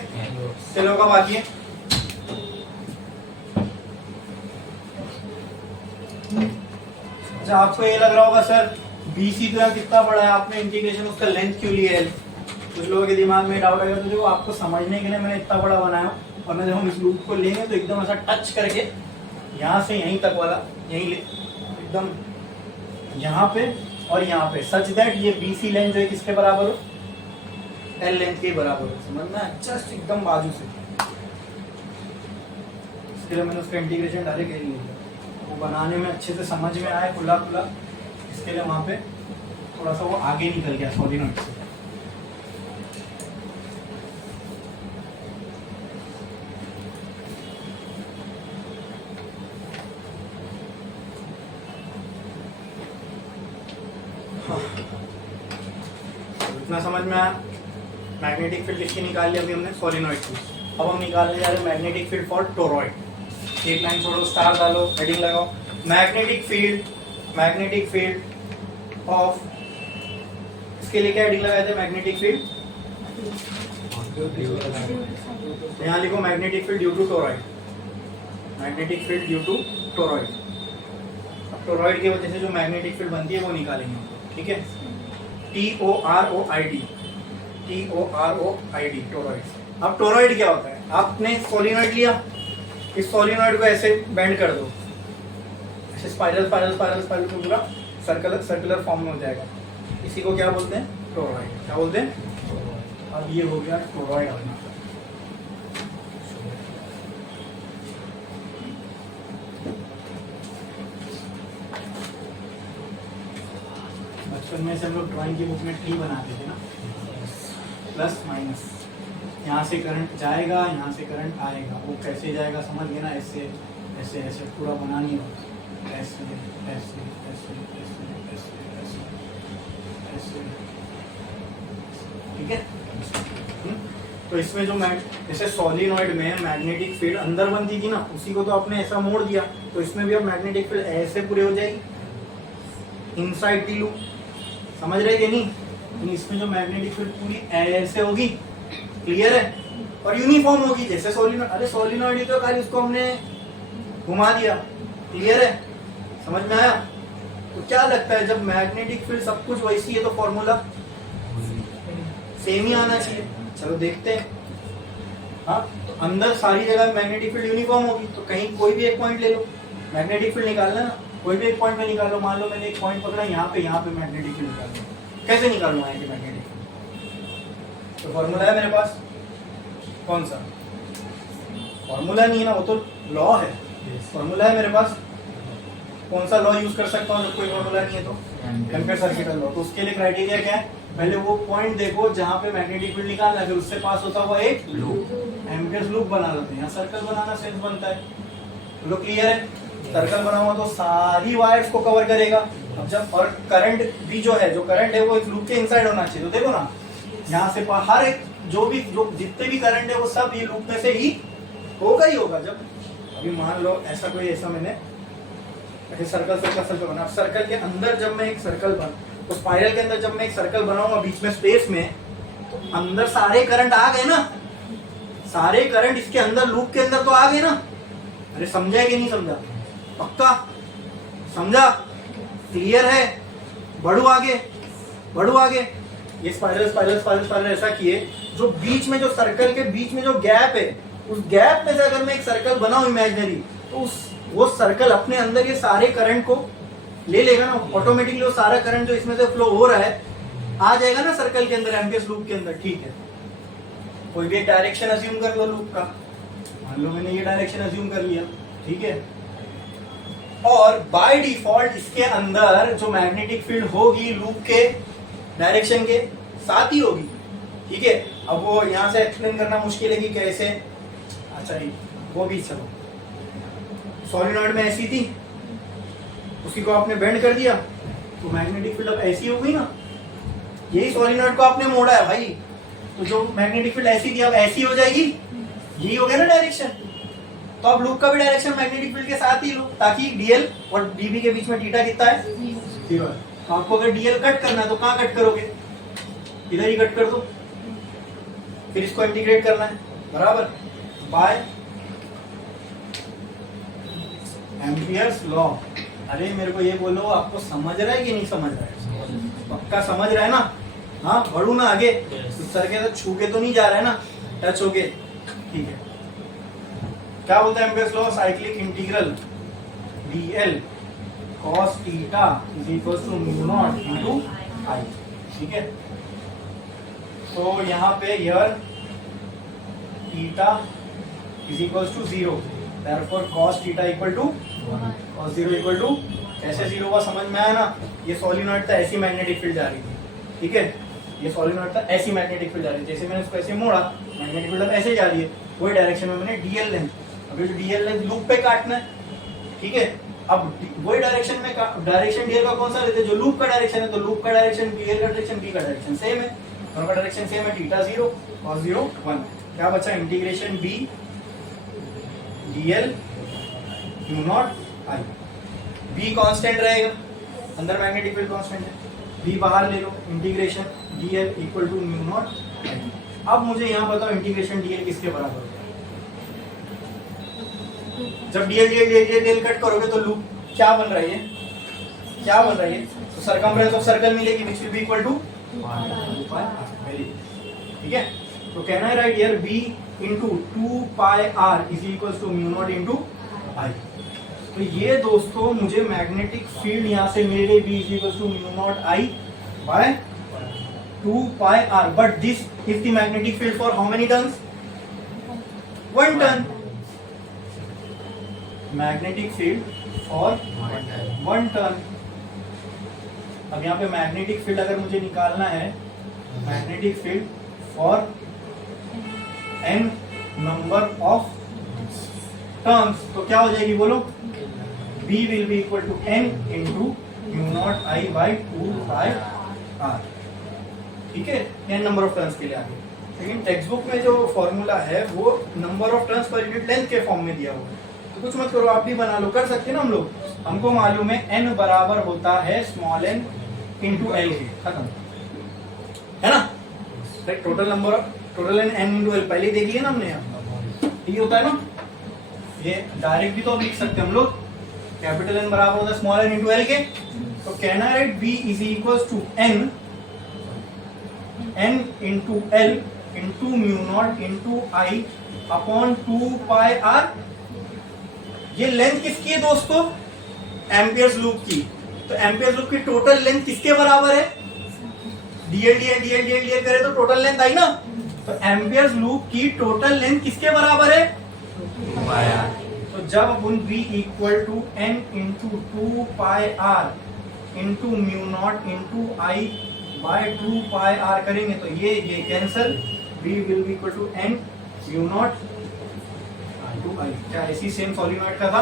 चलो का बाकी है। अच्छा आपको ये लग रहा होगा सर BC तो यहाँ कितना बड़ा है, आपने इंटीग्रेशन उसका लेंथ क्यों लिया है? कुछ लोगों के दिमाग में डाउट आएगा, तो देखो आपको समझने के लिए मैंने इतना बड़ा बनाया, वरना जब हम इस लूप को लेंगे तो एकदम ऐसा टच करके यहाँ से यहीं तक वाला यहीं ले एकदम यहाँ पे और यहाँ पे, सच दैट ये BC लेंथ जो है किसके बराबर हो? L लेंथ के बराबर हो, समझना है? जस्ट एकदम बाजू से। इसके लिए मैंने उसका इंटीग्रेशन डायरेक्ट ले लिया, वो बनाने में अच्छे से समझ में आए खुला खुला, इसके लिए वहाँ पे थोड़ा सा वो आगे निकल गया सॉलिनॉइड से। इतना समझ में आया? मैग्नेटिक फील्ड किसकी निकाल लिया अभी हमने? सॉलिनॉइड की। अब हम निकालने जा रहे हैं मैग्नेटिक फील्ड फॉर टोरॉइड। एक लाइन छोड़ो, स्टार डालो, हेडिंग लगाओ, मैग्नेटिक फील्ड ऑफ, इसके लिए क्या हेडिंग लगाए थे? मैग्नेटिक फील्ड, यहाँ लिखो magnetic field due to toroid, magnetic field due to toroid. अब टोरॉइड की वजह से जो मैग्नेटिक फील्ड बनती है वो निकालेंगे, ठीक है? TOROID, toroid. अब टोरॉइड क्या होता है? आपने सोलिनॉइड लिया, इस सोलिनॉइड को ऐसे बेंड कर दो, ऐसे स्पाइरल तो पूरा सर्कुलर फॉर्म में हो जाएगा। इसी को क्या बोलते हैं? टोरॉइड। क्या बोलते हैं? अब ये हो गया टोरॉइड अपना। बचपन में से हम लोग ड्राइंग की बुक में ट्री बनाते थे ना, प्लस माइनस, यहाँ से करंट जाएगा, यहाँ से करंट आएगा, वो कैसे जाएगा समझ गए ना? ऐसे ऐसे ऐसे पूरा बनानी होगा, ऐसे ऐसे ऐसे ऐसे ऐसे ऐसे ऐसे, ठीक है? तो इसमें जो जैसे सॉलिनॉइड में मैग्नेटिक फील्ड अंदर बनती थी ना, उसी को तो आपने ऐसा मोड़ दिया, तो इसमें भी अब मैग्नेटिक फील्ड ऐसे पूरे हो जाएगी इनसाइड द लूप, समझ रहे कि नहीं? इसमें जो मैग्नेटिक फील्ड पूरी ऐसे होगी, क्लियर है? और यूनिफॉर्म होगी जैसे सोलिनॉइड। अरे सोलिनॉइड ही तो, खाली उसको हमने घुमा दिया, क्लियर है? समझ में आया? तो क्या लगता है जब मैग्नेटिक फील्ड सब कुछ वैसी है तो फॉर्मूला सेम ही आना चाहिए। चलो देखते हैं। हाँ, तो अंदर सारी जगह मैग्नेटिक फील्ड यूनिफॉर्म होगी, तो कहीं कोई भी एक पॉइंट ले लो, मैग्नेटिक फील्ड निकालना ना, कोई भी एक पॉइंट में निकालो। मान लो मैंने एक पॉइंट पकड़ा, यहाँ पे मैग्नेटिक फील्ड निकालना, कैसे निकालूंगा यहाँ की मैग्नेटिक फील्ड? तो फॉर्मूला है मेरे पास, कौन सा? फॉर्मूला नहीं है ना, वो तो लॉ है। फॉर्मूला है मेरे पास, कौन सा लॉ यूज कर सकता हूँ जब कोई फॉर्मूला नहीं है? तो एम्पियर सर्किटल लॉ। तो उसके लिए क्राइटेरिया क्या है? पहले वो पॉइंट देखो जहाँ पे मैग्नेटिक फील्ड निकालना है, फिर उससे पास होता हुआ एक लूप, एम्पियर्स लूप बना लेते हैं। यहाँ सर्कल बनाना सेंस बनता है, तो क्लियर है? सर्कल बना हुआ तो सारी वायर्स को कवर करेगा। अब जब, और करंट भी जो है, जो करंट है वो एक लूप के इनसाइड होना चाहिए। तो देखो ना, यहाँ से हर एक जो जितने भी करंट है वो सब ये लूप में से ही होगा। जब अभी मान लो ऐसा कोई, ऐसा मैंने ऐसे सर्कल बना, सर्कल के अंदर जब मैं एक सर्कल तो स्पाइरल के अंदर जब मैं एक सर्कल बनाऊंगा बीच में स्पेस में, तो अंदर सारे करंट आ गए ना, सारे करंट इसके अंदर लूप के अंदर तो आ गए ना। अरे समझा कि नहीं समझा? पक्का समझा? क्लियर है? बढ़ू आगे। ये स्पाइरल ऐसा किए, जो बीच में, जो सर्कल के बीच में जो गैप है, उस गैप में से अगर मैं एक सर्कल बनाऊं इमेजिनरी, तो वो सर्कल अपने अंदर ये सारे करंट को ले लेगा ना, ऑटोमेटिकली वो सारा करंट जो इसमें से फ्लो हो रहा है आ जाएगा ना सर्कल के अंदर, एम्पियर्स लूप के अंदर, ठीक है? कोई भी एक डायरेक्शन अज्यूम कर लो लूप का, मान लो मैंने ये डायरेक्शन अज्यूम कर लिया, ठीक है? और बाय डिफॉल्ट इसके अंदर जो मैग्नेटिक फील्ड होगी लूप के डायरेक्शन के साथ ही होगी, ठीक है? अब वो यहाँ से एक्सप्लेन करना मुश्किल है कि कैसे। अच्छा वो भी, चलो सॉलिनॉइड में ऐसी थी, उसी को आपने बेंड कर दिया तो मैग्नेटिक फील्ड अब ऐसी हो गई ना, यही सॉलिनॉइड को आपने मोड़ा है भाई, तो जो मैग्नेटिक फील्ड ऐसी थी अब ऐसी हो जाएगी, यही हो गया ना डायरेक्शन। तो अब लूप का भी डायरेक्शन मैग्नेटिक फील्ड के साथ ही लो, ताकि डीएल और डीबी के बीच में थीटा कितना है? 0 है। तो आपको अगर डीएल कट करना है तो कहाँ कट करोगे? इधर ही कट कर दो, फिर इसको इंटीग्रेट करना है बराबर बाय एम्पियर्स लॉ। अरे मेरे को ये बोलो आपको समझ रहा है कि नहीं समझ रहा है? पक्का समझ रहा है ना? हाँ बढ़ू ना आगे, उस सर के साथ छू के तो नहीं जा रहा है ना, टच हो के, ठीक है। क्या बोलता है Ampere's law? Cyclic integral dl cos theta is equal to mu naught into I, ठीक है। तो यहाँ पे here theta is equal to 0, therefore cos theta equal to cos 0 equal to, कैसे 0 हुआ समझ में आया ना? ये सोलिनॉइड था, ऐसी मैग्नेटिक फील्ड जा रही थी, ठीक है। ये सोलिनॉइड था, ऐसी मैग्नेटिक फील्ड जा रही थी, जैसे मैंने उसको ऐसे मोड़ा, मैग्नेटिक फील्ड ऐसे जा रही है, वही डायरेक्शन में मैंने डीएल लेंथ, अभी डीएल लेंथ लूप पे काटना है, ठीक है। अब वही डायरेक्शन में डायरेक्शन डीएल का कौन सा लेते हैं? जो लूप का डायरेक्शन है, तो लूप का डायरेक्शन डीएल का डायरेक्शन बी का डायरेक्शन सेम है, दोनों का डायरेक्शन सेम है, थीटा 0 और 0 1। क्या बचा? Integration B DL mu naught I. B constant रहेगा, अंदर मैग्नेटिक फील्ड कांस्टेंट है, बी बाहर ले लो, integration DL equal to mu naught I. अब मुझे यहाँ बताओ इंटीग्रेशन डीएल किसके बराबर होगा? जब DL DL DL DL cut करोगे तो लूप क्या बन रही है? क्या बन रही है? तो सर्कमफ्रेंस ऑफ सर्कल मिलेगी which will be equal to, ठीक है। तो कहना है right here B into 2 pi R is equal to mu naught into I. तो ये दोस्तों मुझे मैग्नेटिक फील्ड यहाँ से मिल गई, B is equal to mu naught I by 2 pi R, but this is the magnetic field for how many turns? 1 turn. Magnetic field for 1 turn. अब यहाँ पे मैग्नेटिक फील्ड अगर मुझे निकालना है, magnetic field for n number of turns, तो क्या हो जाएगी बोलो? B will be equal to n into mu naught I by 2 pi R, ठीक है। n नंबर ऑफ टर्न्स के लिए आगे, लेकिन टेक्स्ट बुक में जो फॉर्मूला है वो number of turns per unit length के फॉर्म में दिया हुआ है, तो कुछ मत करो, आप भी बना लो, कर सकते हैं ना हम लोग। हमको मालूम है n बराबर होता है स्मॉल n इंटू एल के, खत्म है ना। Total number total n into L पहले देख लिया ना हमने, यहाँ ये होता है ना, ये डायरेक्ट भी तो अब लिख सकते हैं हम लोग, कैपिटल N बराबर होता है स्मॉल n इंटू एल के। तो कहना है right b is equal to n into L into mu naught into I upon 2 pi R. ये लेंथ किसकी है दोस्तों? एम्पियर्स लूप की। तो एम्पियर्स लूप की टोटल लेंथ किसके बराबर है? DL DL DL DL DL करे तो टोटल लेंथ आई ना। तो एम्पियर्स लूप की टोटल लेंथ किसके बराबर है? तो जब अपन v equal to n into 2 pi R into mu naught into I by 2 pi R करेंगे तो ये cancel, v will be equal to n mu naught into I. क्या ऐसी सेम सॉलिनॉइड का था?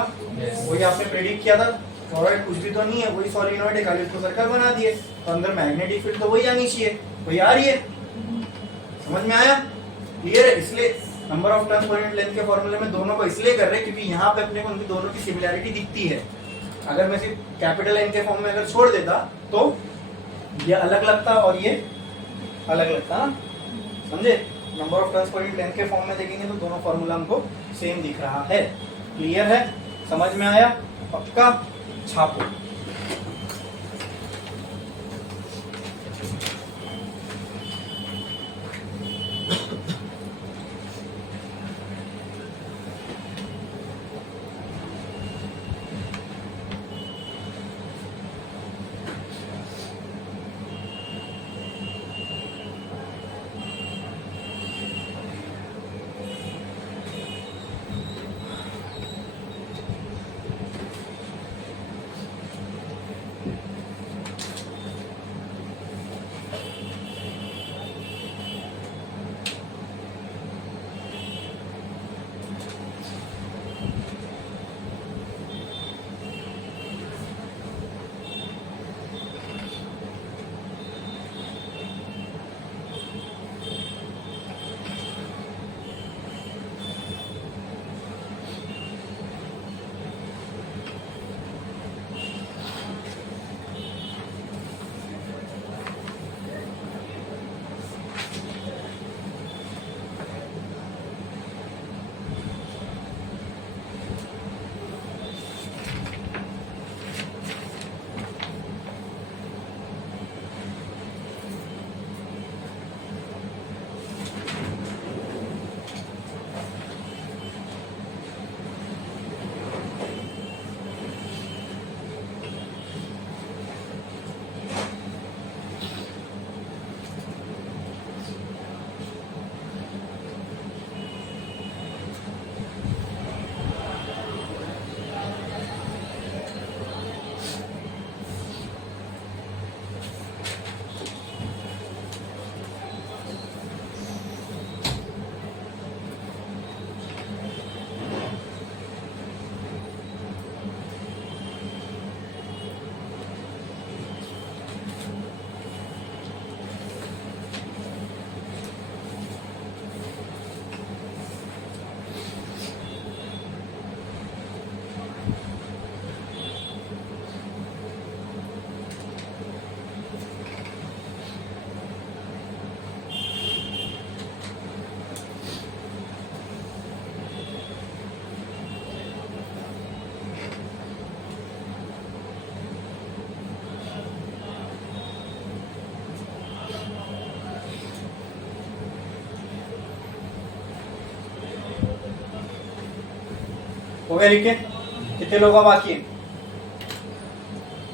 वही आपने प्रेडिक्ट किया था, टॉरॉइड कुछ भी तो नहीं है, वही सॉलिनॉइड है, खाली उसको सर्कल बना दिए, तो अंदर मैग्नेटिक फील्ड तो वही आनी चाहिए, वही आ रही है। समझ में आया? क्लियर है? इसलिए number of turns per unit length के फॉर्मूले में दोनों को इसलिए कर रहे हैं क्योंकि यहाँ पे अपने को उनकी दोनों की सिमिलैरिटी दिखती है। अगर मैं सिर्फ कैपिटल N के फॉर्म में अगर छोड़ देता तो ये अलग लगता और ये अलग लगता ना, समझे? Number of turns per unit length के फॉर्म में देखेंगे तो दोनों फॉर्मूला हमको सेम दिख रहा है। क्लियर है? समझ में आया? पक्का? छापो। हो गया लिख के? कितने लोग बाकी हैं?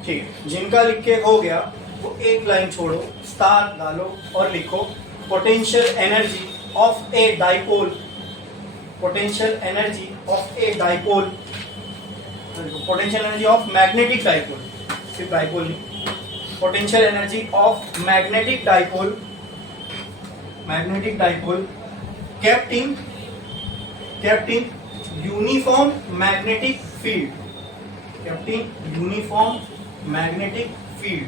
ठीक है, जिनका लिख के हो गया वो एक लाइन छोड़ो, स्टार डालो और लिखो potential energy of a dipole, potential energy of a dipole, potential energy of magnetic dipole, सिर्फ डाइपोल नहीं, potential energy of magnetic dipole, magnetic dipole kept in uniform magnetic field, kept in uniform magnetic field,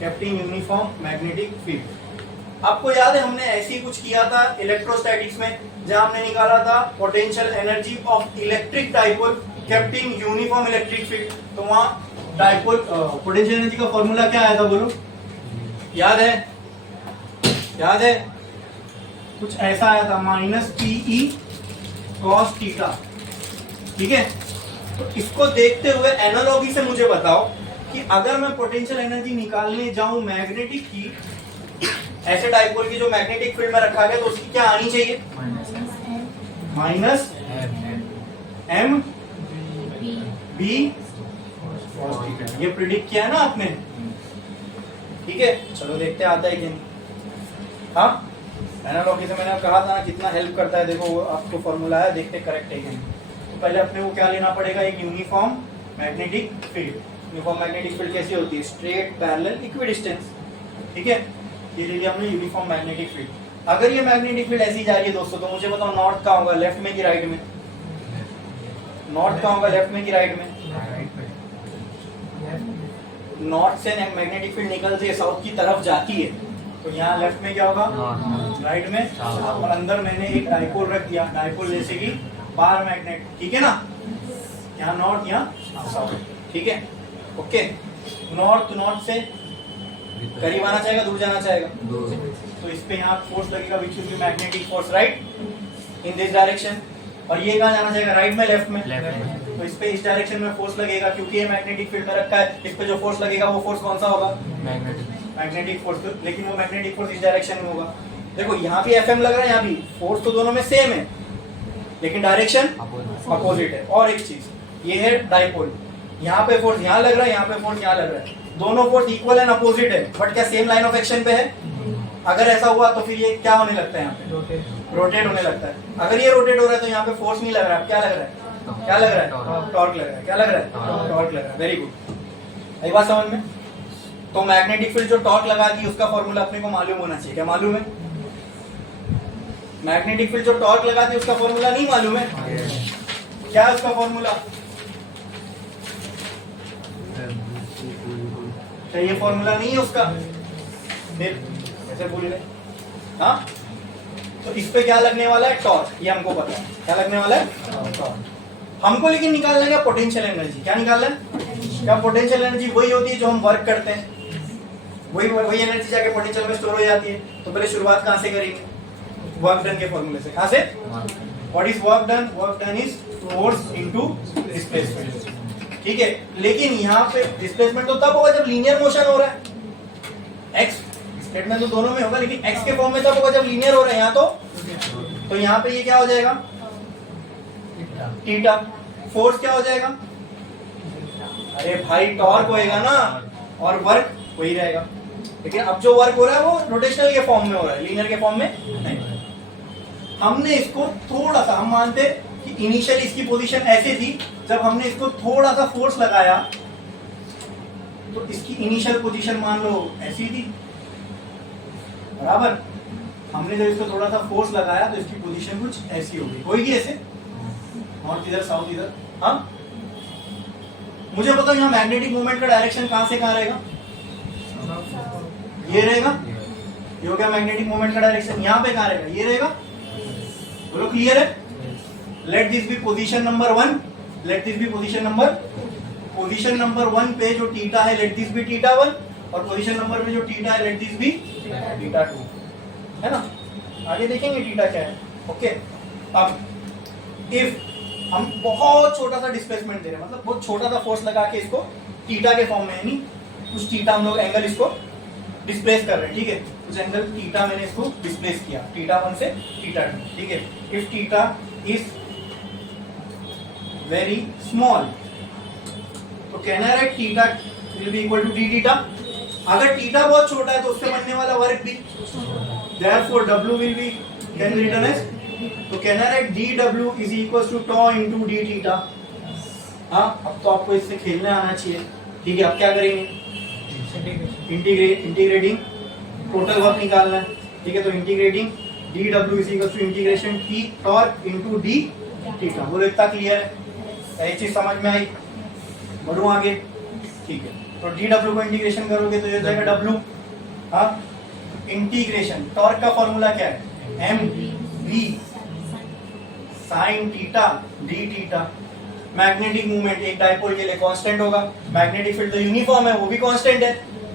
kept in uniform magnetic field। आपको याद है हमने ऐसे ही कुछ किया था इलेक्ट्रोस्टैटिक्स में, जहां हमने निकाला था potential energy of electric dipole kept in uniform electric field. तो वहां डाइपोल पोटेंशियल एनर्जी का फॉर्मूला क्या आया था बोलो, याद है? याद है? कुछ ऐसा आया था -PE cos थीटा। ठीक है, तो इसको देखते हुए एनालॉजी से मुझे बताओ कि अगर मैं पोटेंशियल एनर्जी निकालने जाऊं मैग्नेटिक की, ऐसे डाइपोल की जो मैग्नेटिक फील्ड में रखा गया, तो उसकी क्या आनी चाहिए? Minus M B। ये प्रिडिक्ट किया है ना आपने? ठीक है, चलो देखते आता है कि नहीं। हाँ, एनालॉजी से मैंने कहा था ना कितना हेल्प करता है। देखो आपको फॉर्मूला है, देखते करेक्ट है कि नहीं। तो पहले अपने को क्या लेना पड़ेगा? एक uniform magnetic field. Uniform magnetic field कैसी होती है? Straight, parallel, equidistance. ठीक है, ये ले लिया हमने यूनिफॉर्म मैग्नेटिक फील्ड। अगर ये मैग्नेटिक फील्ड ऐसी जा रही है दोस्तों, तो मुझे बताओ नॉर्थ कहाँ होगा, लेफ्ट में कि राइट में? नॉर्थ कहाँ होगा, लेफ्ट में कि राइट में? नॉर्थ से मैग्नेटिक फील्ड निकलती है, साउथ की तरफ जाती है, तो यहाँ लेफ्ट में क्या होगा? राइट में। और अंदर मैंने एक डाइपोल रख दिया, डाइपोल जैसे कि बार मैग्नेट। ठीक है ना, यहाँ नॉर्थ, यहाँ साउथ। ठीक है, ओके। नॉर्थ से करीब आना चाहेगा, दूर जाना चाहेगा? तो इस पे यहाँ फोर्स लगेगा, विच will B magnetic force right in this direction. और ये कहाँ जाना चाहेगा? राइट में, लेफ्ट में? तो इस पे इस डायरेक्शन में फोर्स लगेगा, क्योंकि ये मैग्नेटिक फील्ड में रखा है। इस पे जो फोर्स लगेगा वो फोर्स कौन सा होगा? Magnetic force. लेकिन वो मैग्नेटिक फोर्स इस डायरेक्शन में होगा। देखो यहाँ भी FM लग रहा है, यहाँ भी फोर्स तो दोनों में सेम है, लेकिन डायरेक्शन अपोजिट है। और एक चीज, ये है डाइपोल, यहाँ पे फोर्स यहाँ लग रहा है, यहाँ पे फोर्स यहाँ लग रहा है, दोनों फोर्स इक्वल एंड अपोजिट है, बट क्या सेम लाइन ऑफ एक्शन पे है? अगर ऐसा हुआ तो फिर ये क्या होने लगता है? यहाँ पे रोटेट होने लगता है। अगर ये रोटेट हो रहा है तो यहाँ पे फोर्स नहीं लग रहा है, क्या लग रहा है? क्या लग रहा है? टॉर्क लग रहा है। क्या लग रहा है? टॉर्क लग रहा है। वेरी गुड, आई बात समझ में? तो मैग्नेटिक फील्ड जो टॉर्क लगा दी, उसका फॉर्मूला अपने को मालूम होना चाहिए। क्या मालूम है? मैग्नेटिक फील्ड जो टॉर्क लगा दी, उसका फॉर्मूला नहीं मालूम है? क्या है उसका फॉर्मूला? क्या ये फॉर्मूला नहीं है उसका? फिर ऐसे भूल गए? हाँ, तो इस पे क्या लगने वाला है? टॉर्क। ये हमको पता है क्या लगने वाला है? टॉर्क। हमको लेकिन निकालना है पोटेंशियल एनर्जी। क्या निकालना है? क्या पोटेंशियल एनर्जी वही होती है जो हम वर्क करते हैं, वही एनर्जी जाके पोटेंशियल में स्टोर हो जाती है। तो पहले शुरुआत कहाँ से करेंगे? वर्क डन के फॉर्मूले से। कहाँ से? What is work done? Work done is force into displacement. ठीक है, लेकिन यहाँ पे डिस्प्लेसमेंट तो तब होगा जब लीनियर मोशन हो रहा है। एक्स स्टेटमेंट तो दोनों में होगा, लेकिन एक्स के फॉर्म में तब होगा जब लीनियर हो रहा है। यहाँ तो यहाँ पे ये क्या हो जाएगा? थीटा। फोर्स क्या हो जाएगा? अरे भाई टॉर्क होएगा ना, और वर्क वही रहेगा। लेकिन अब जो वर्क हो रहा है वो रोटेशनल के फॉर्म में हो रहा है, लीनियर के फॉर्म में नहीं। हमने इसको थोड़ा सा, हम मानते कि इनिशियल इसकी पोजीशन ऐसे थी, जब हमने इसको थोड़ा सा फोर्स लगाया तो इसकी इनिशियल पोजीशन मान लो ऐसी थी, बराबर। हमने जब इसको थोड़ा सा फोर्स लगाया तो इसकी पोजीशन कुछ ऐसी होगी, होगी ऐसे, नॉर्थ इधर, साउथ इधर। हाँ, मुझे पता यहाँ मैग्नेटिक मूवमेंट का डायरेक्शन कहां से कहां रहेगा? ये रहेगा। ये हो गया मैग्नेटिक मूवमेंट का डायरेक्शन। यहाँ पे कहां रहेगा? ये रहेगा। बोलो क्लियर है? Let this be position number 1। Let this be position number 1 पे जो थीटा है, लेट दिस बी थीटा 1, और पोजीशन नंबर पे जो थीटा है, लेट दिस बी थीटा 2, है ना? आगे देखेंगे थीटा क्या है। ओके, अब इफ हम बहुत छोटा सा डिस्प्लेसमेंट दे रहे हैं, मतलब बहुत छोटा सा फोर्स लगा के इसको थीटा के फॉर्म में, यानी कुछ थीटा हम लोग एंगल इसको डिस्प्लेस कर रहे हैं। ठीक है, कुछ एंगल थीटा मैंने इसको डिस्प्लेस किया, थीटा 1 से थीटा 2। ठीक है, if theta is very small. तो कहना है theta will be equal to D theta. अगर थीटा बहुत छोटा है तो उससे बनने वाला वर्क भी, therefore W will be can be written as, तो कहना है dW is equal to tau into d theta. हाँ, अब तो आपको इससे खेलने आना चाहिए। ठीक है, अब क्या करेंगे, इंटीग्रेटिंग टोटल वर्क निकालना है। ठीक है, तो integrating dW is equal to integration t torque into d theta. बोलो इतना क्लियर है, ये चीज समझ में आई? बढ़ू आगे। ठीक है, तो dW को इंटीग्रेशन करोगे तो ये हो जाएगा W। हाँ, इंटीग्रेशन टॉर्क का फॉर्मूला क्या है, mv sin theta d theta. Magnetic movement एक डाइपोल के लिए कांस्टेंट होगा, मैग्नेटिक फील्ड तो यूनिफॉर्म है, वो भी कांस्टेंट है,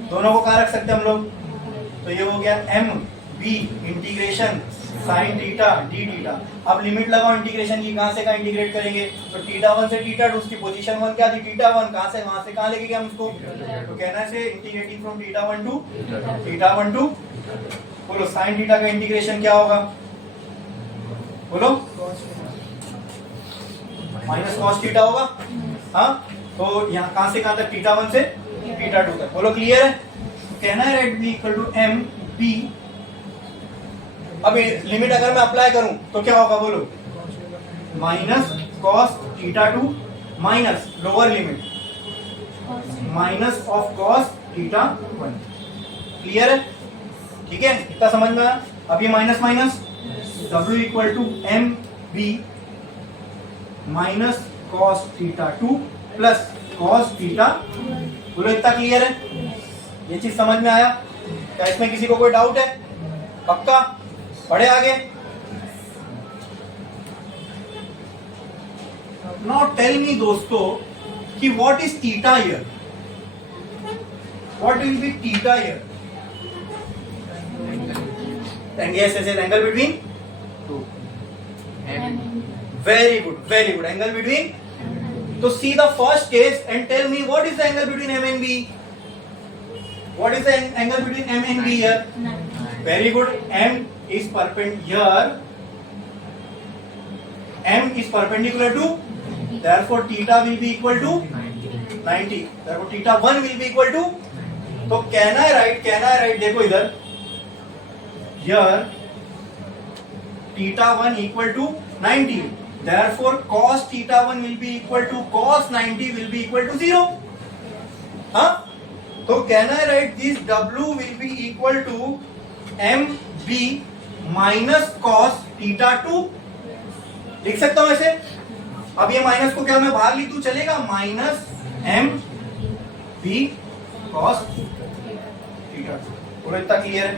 दोनों को कहाँ रख सकते हैं हम लोग। तो ये हो गया mv integration sin theta d theta. अब लिमिट लगाओ इंटीग्रेशन की, कहाँ से कहाँ इंटीग्रेट करेंगे, तो थीटा 1 से थीटा 2, उसकी पोजीशन 1 क्या थी, थीटा 1, कहाँ से वहां से कहाँ लेके गए हम उसको, तो कहना है integrating from theta 1 to theta 1 to, बोलो sin थीटा का इंटीग्रेशन क्या होगा, बोलो माइनस कॉस थीटा होगा। हाँ, तो यहाँ कहाँ से कहाँ तक, थीटा 1 से थीटा 2 तक। बोलो क्लियर है? कहना है rate B equal to M B. अब लिमिट अगर मैं अप्लाई करूं तो क्या होगा, बोलो minus cos theta 2 minus lower limit minus of cos theta 1। Clear है? ठीक है, इतना समझ में आया? अब ये minus minus, W equal to M B minus cos theta 2 plus cos theta. बोलो इतना क्लियर है? ये चीज समझ में आया? क्या इसमें किसी को कोई डाउट है? पक्का? पढ़े आगे। नाउ टेल मी दोस्तों कि what is theta here, what will be theta here? yes, angle between two. Very good, angle between. तो see the first case and tell me what is the angle between M and B. What is the angle between M and B here? Very good, M is perpendicular, m is perpendicular to, therefore theta will be equal to 90, therefore theta 1 will be equal to, तो कहना है राइट, देखो इधर, here theta 1 equal to 90, therefore cos theta 1 will be equal to cos 90 will be equal to 0। हाँ, तो कहना है right, this W will be equal to mb minus cos theta 2। लिख सकता हूं ऐसे। अब ये माइनस को क्या मैं बाहर लिख दूं, चलेगा, minus M B cos theta 2। पूरा इतना क्लियर है?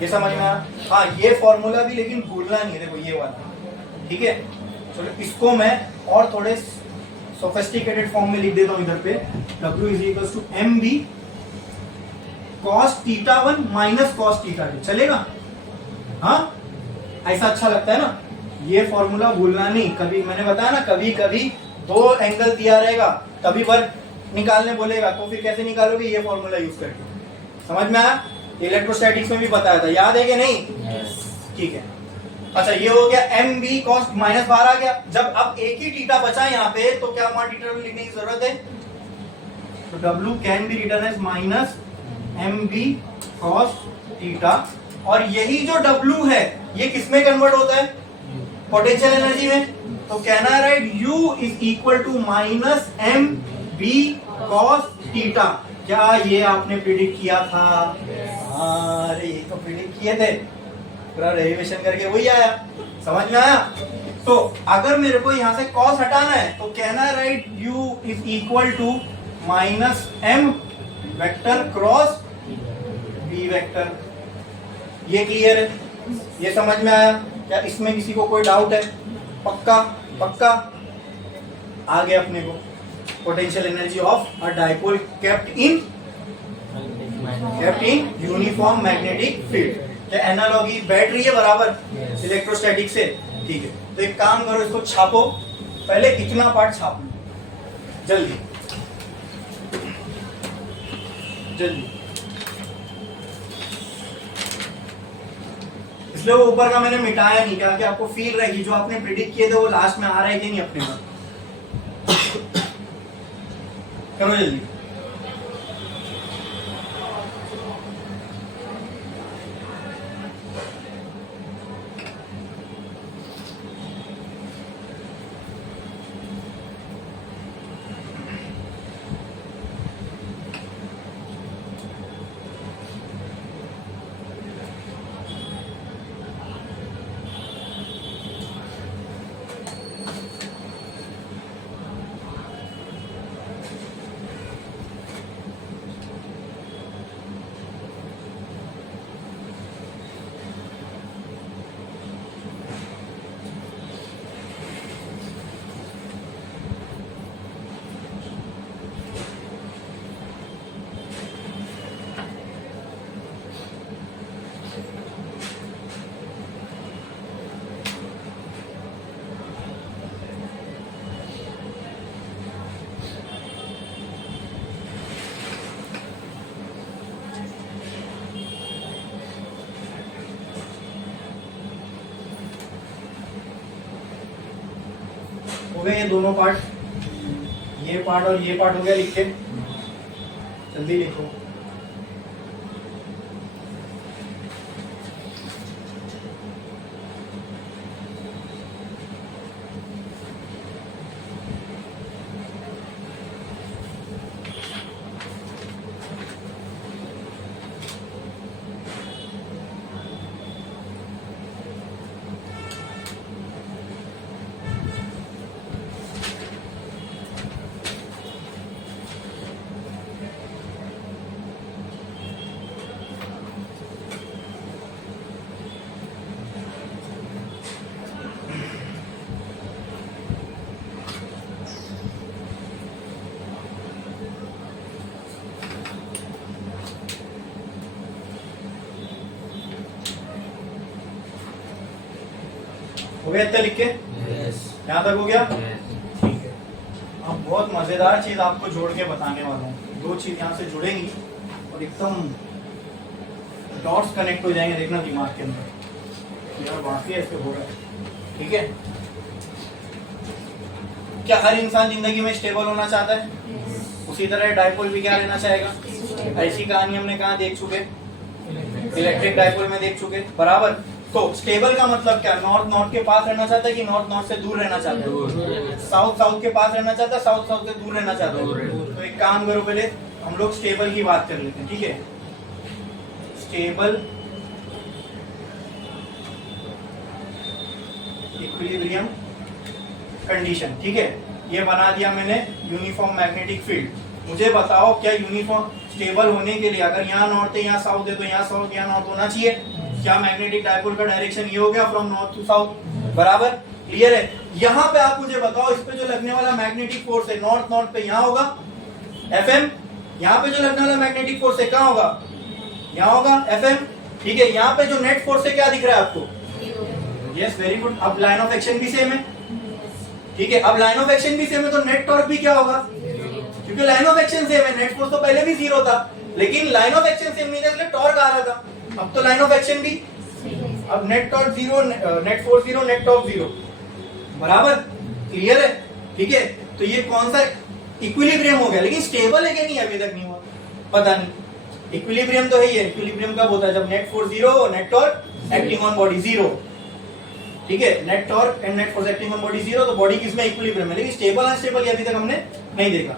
ये समझ में आया? हाँ, ये फॉर्मूला भी लेकिन भूलना नहीं है, देखो ये वाला। ठीक है, चलो इसको मैं और थोड़े सोफिस्टिकेटेड फॉर्म में लिख देता हूं इधर पे। W is equal to M B cos theta 1 minus cos theta 2। चलेगा? हाँ, ऐसा अच्छा लगता है ना? ये फॉर्मूला भूलना नहीं। कभी मैंने बताया ना, कभी कभी दो एंगल दिया रहेगा, तभी वर्क निकालने बोलेगा, तो फिर कैसे निकालोगे, ये फॉर्मूला यूज करके। समझ में आया? इलेक्ट्रोस्टैटिक्स में भी बताया था, याद है कि नहीं? ठीक है, अच्छा ये हो गया एम बी कॉस, माइनस बाहर आ गया। जब अब एक ही थीटा बचा यहाँ पे, तो क्या वहां थीटा लिखने की जरूरत है? तो W can be written as minus M B cos theta, और यही जो W है ये किसमें कन्वर्ट होता है? पोटेंशियल एनर्जी में। तो कहना है right, U is equal to minus M B cos theta. क्या ये आपने प्रिडिक्ट किया था? अरे ये तो प्रिडिक्ट किए थे, पूरा डेरिवेशन करके वही आया। समझ में आया? तो अगर मेरे को यहां से कॉस हटाना है तो कहना है right, U is equal to minus M vector cross B vector. ये क्लियर है? ये समझ में आया? क्या इसमें किसी को कोई डाउट है? पक्का? पक्का? आगे अपने को potential energy of a dipole kept in uniform magnetic field. क्या एनालॉजी बैठ रही है बराबर इलेक्ट्रोस्टैटिक से? ठीक है, तो एक काम करो, इसको छापो, पहले इतना पार्ट छाप लो जल्दी जल्दी। इसलिए वो ऊपर का मैंने मिटाया नहीं, क्या कि आपको फील रहेगी जो आपने प्रिडिक्ट किए थे वो लास्ट में आ रहा है कि नहीं अपने पास। करो जल्दी। हो गए ये दोनों पार्ट, ये पार्ट और ये पार्ट हो गया। लिख के जल्दी लिखो। हो गया इतना लिख के? यहाँ तक हो गया? ठीक है। अब बहुत मजेदार चीज आपको जोड़ के बताने वाला हूँ। दो चीज यहाँ से जुड़ेंगी और एकदम डॉट्स कनेक्ट हो जाएंगे, देखना दिमाग के अंदर यार वाकई ऐसे हो रहा है। ठीक है, क्या हर इंसान जिंदगी में स्टेबल होना चाहता है? उसी तरह डायपोल भी क्या लेना चाहेगा? ऐसी कहानी हमने कहाँ देख चुके? इलेक्ट्रिक डायपोल में देख चुके, बराबर। तो स्टेबल का मतलब क्या? नॉर्थ नॉर्थ के पास रहना चाहता है कि नॉर्थ नॉर्थ से दूर रहना चाहता है? साउथ साउथ के पास रहना चाहता है, साउथ साउथ से दूर रहना चाहता है। तो एक काम करो, पहले हम लोग स्टेबल की बात कर लेते हैं। ठीक है, स्टेबल इक्विलिब्रियम कंडीशन। ठीक है, ये बना दिया मैंने यूनिफॉर्म मैग्नेटिक फील्ड। मुझे बताओ क्या यूनिफॉर्म स्टेबल होने के लिए अगर यहाँ नॉर्थ है यहाँ साउथ है तो यहाँ साउथ यहाँ नॉर्थ होना चाहिए? क्या मैग्नेटिक डायपोल का डायरेक्शन ये हो गया फ्रॉम नॉर्थ टू साउथ, बराबर। क्लियर है? यहाँ पे आप मुझे बताओ इस पे जो लगने वाला मैग्नेटिक फोर्स है नॉर्थ नॉर्थ पे यहाँ होगा Fm, यहाँ पे जो लगने वाला मैग्नेटिक फोर्स है कहाँ होगा? यहाँ होगा Fm। ठीक है, यहाँ पे जो नेट फोर्स है क्या दिख रहा है आपको? Yes, very good. अब लाइन ऑफ एक्शन भी सेम है। ठीक है, अब लाइन ऑफ एक्शन भी सेम है तो नेट टॉर्क भी क्या होगा? क्योंकि लाइन ऑफ एक्शन सेम है, नेट फोर्स तो पहले भी जीरो था, लेकिन लाइन ऑफ एक्शन सेम नहीं था इसलिए टॉर्क आ रहा था। अब तो लाइन ऑफ एक्शन भी, अब net torque zero, net force zero, net torque zero, बराबर। क्लियर है? ठीक है, तो ये कौन सा इक्विलिब्रियम हो गया, लेकिन स्टेबल है क्या नहीं अभी तक नहीं हुआ, पता नहीं। इक्विलिब्रियम तो है ही है। इक्विलिब्रियम कब होता है? जब net force zero, net torque acting on body zero. ठीक है, net torque and net force acting on body zero, तो बॉडी किसमें? इक्विलिब्रियम है। लेकिन स्टेबल अनस्टेबल अभी तक हमने नहीं देखा।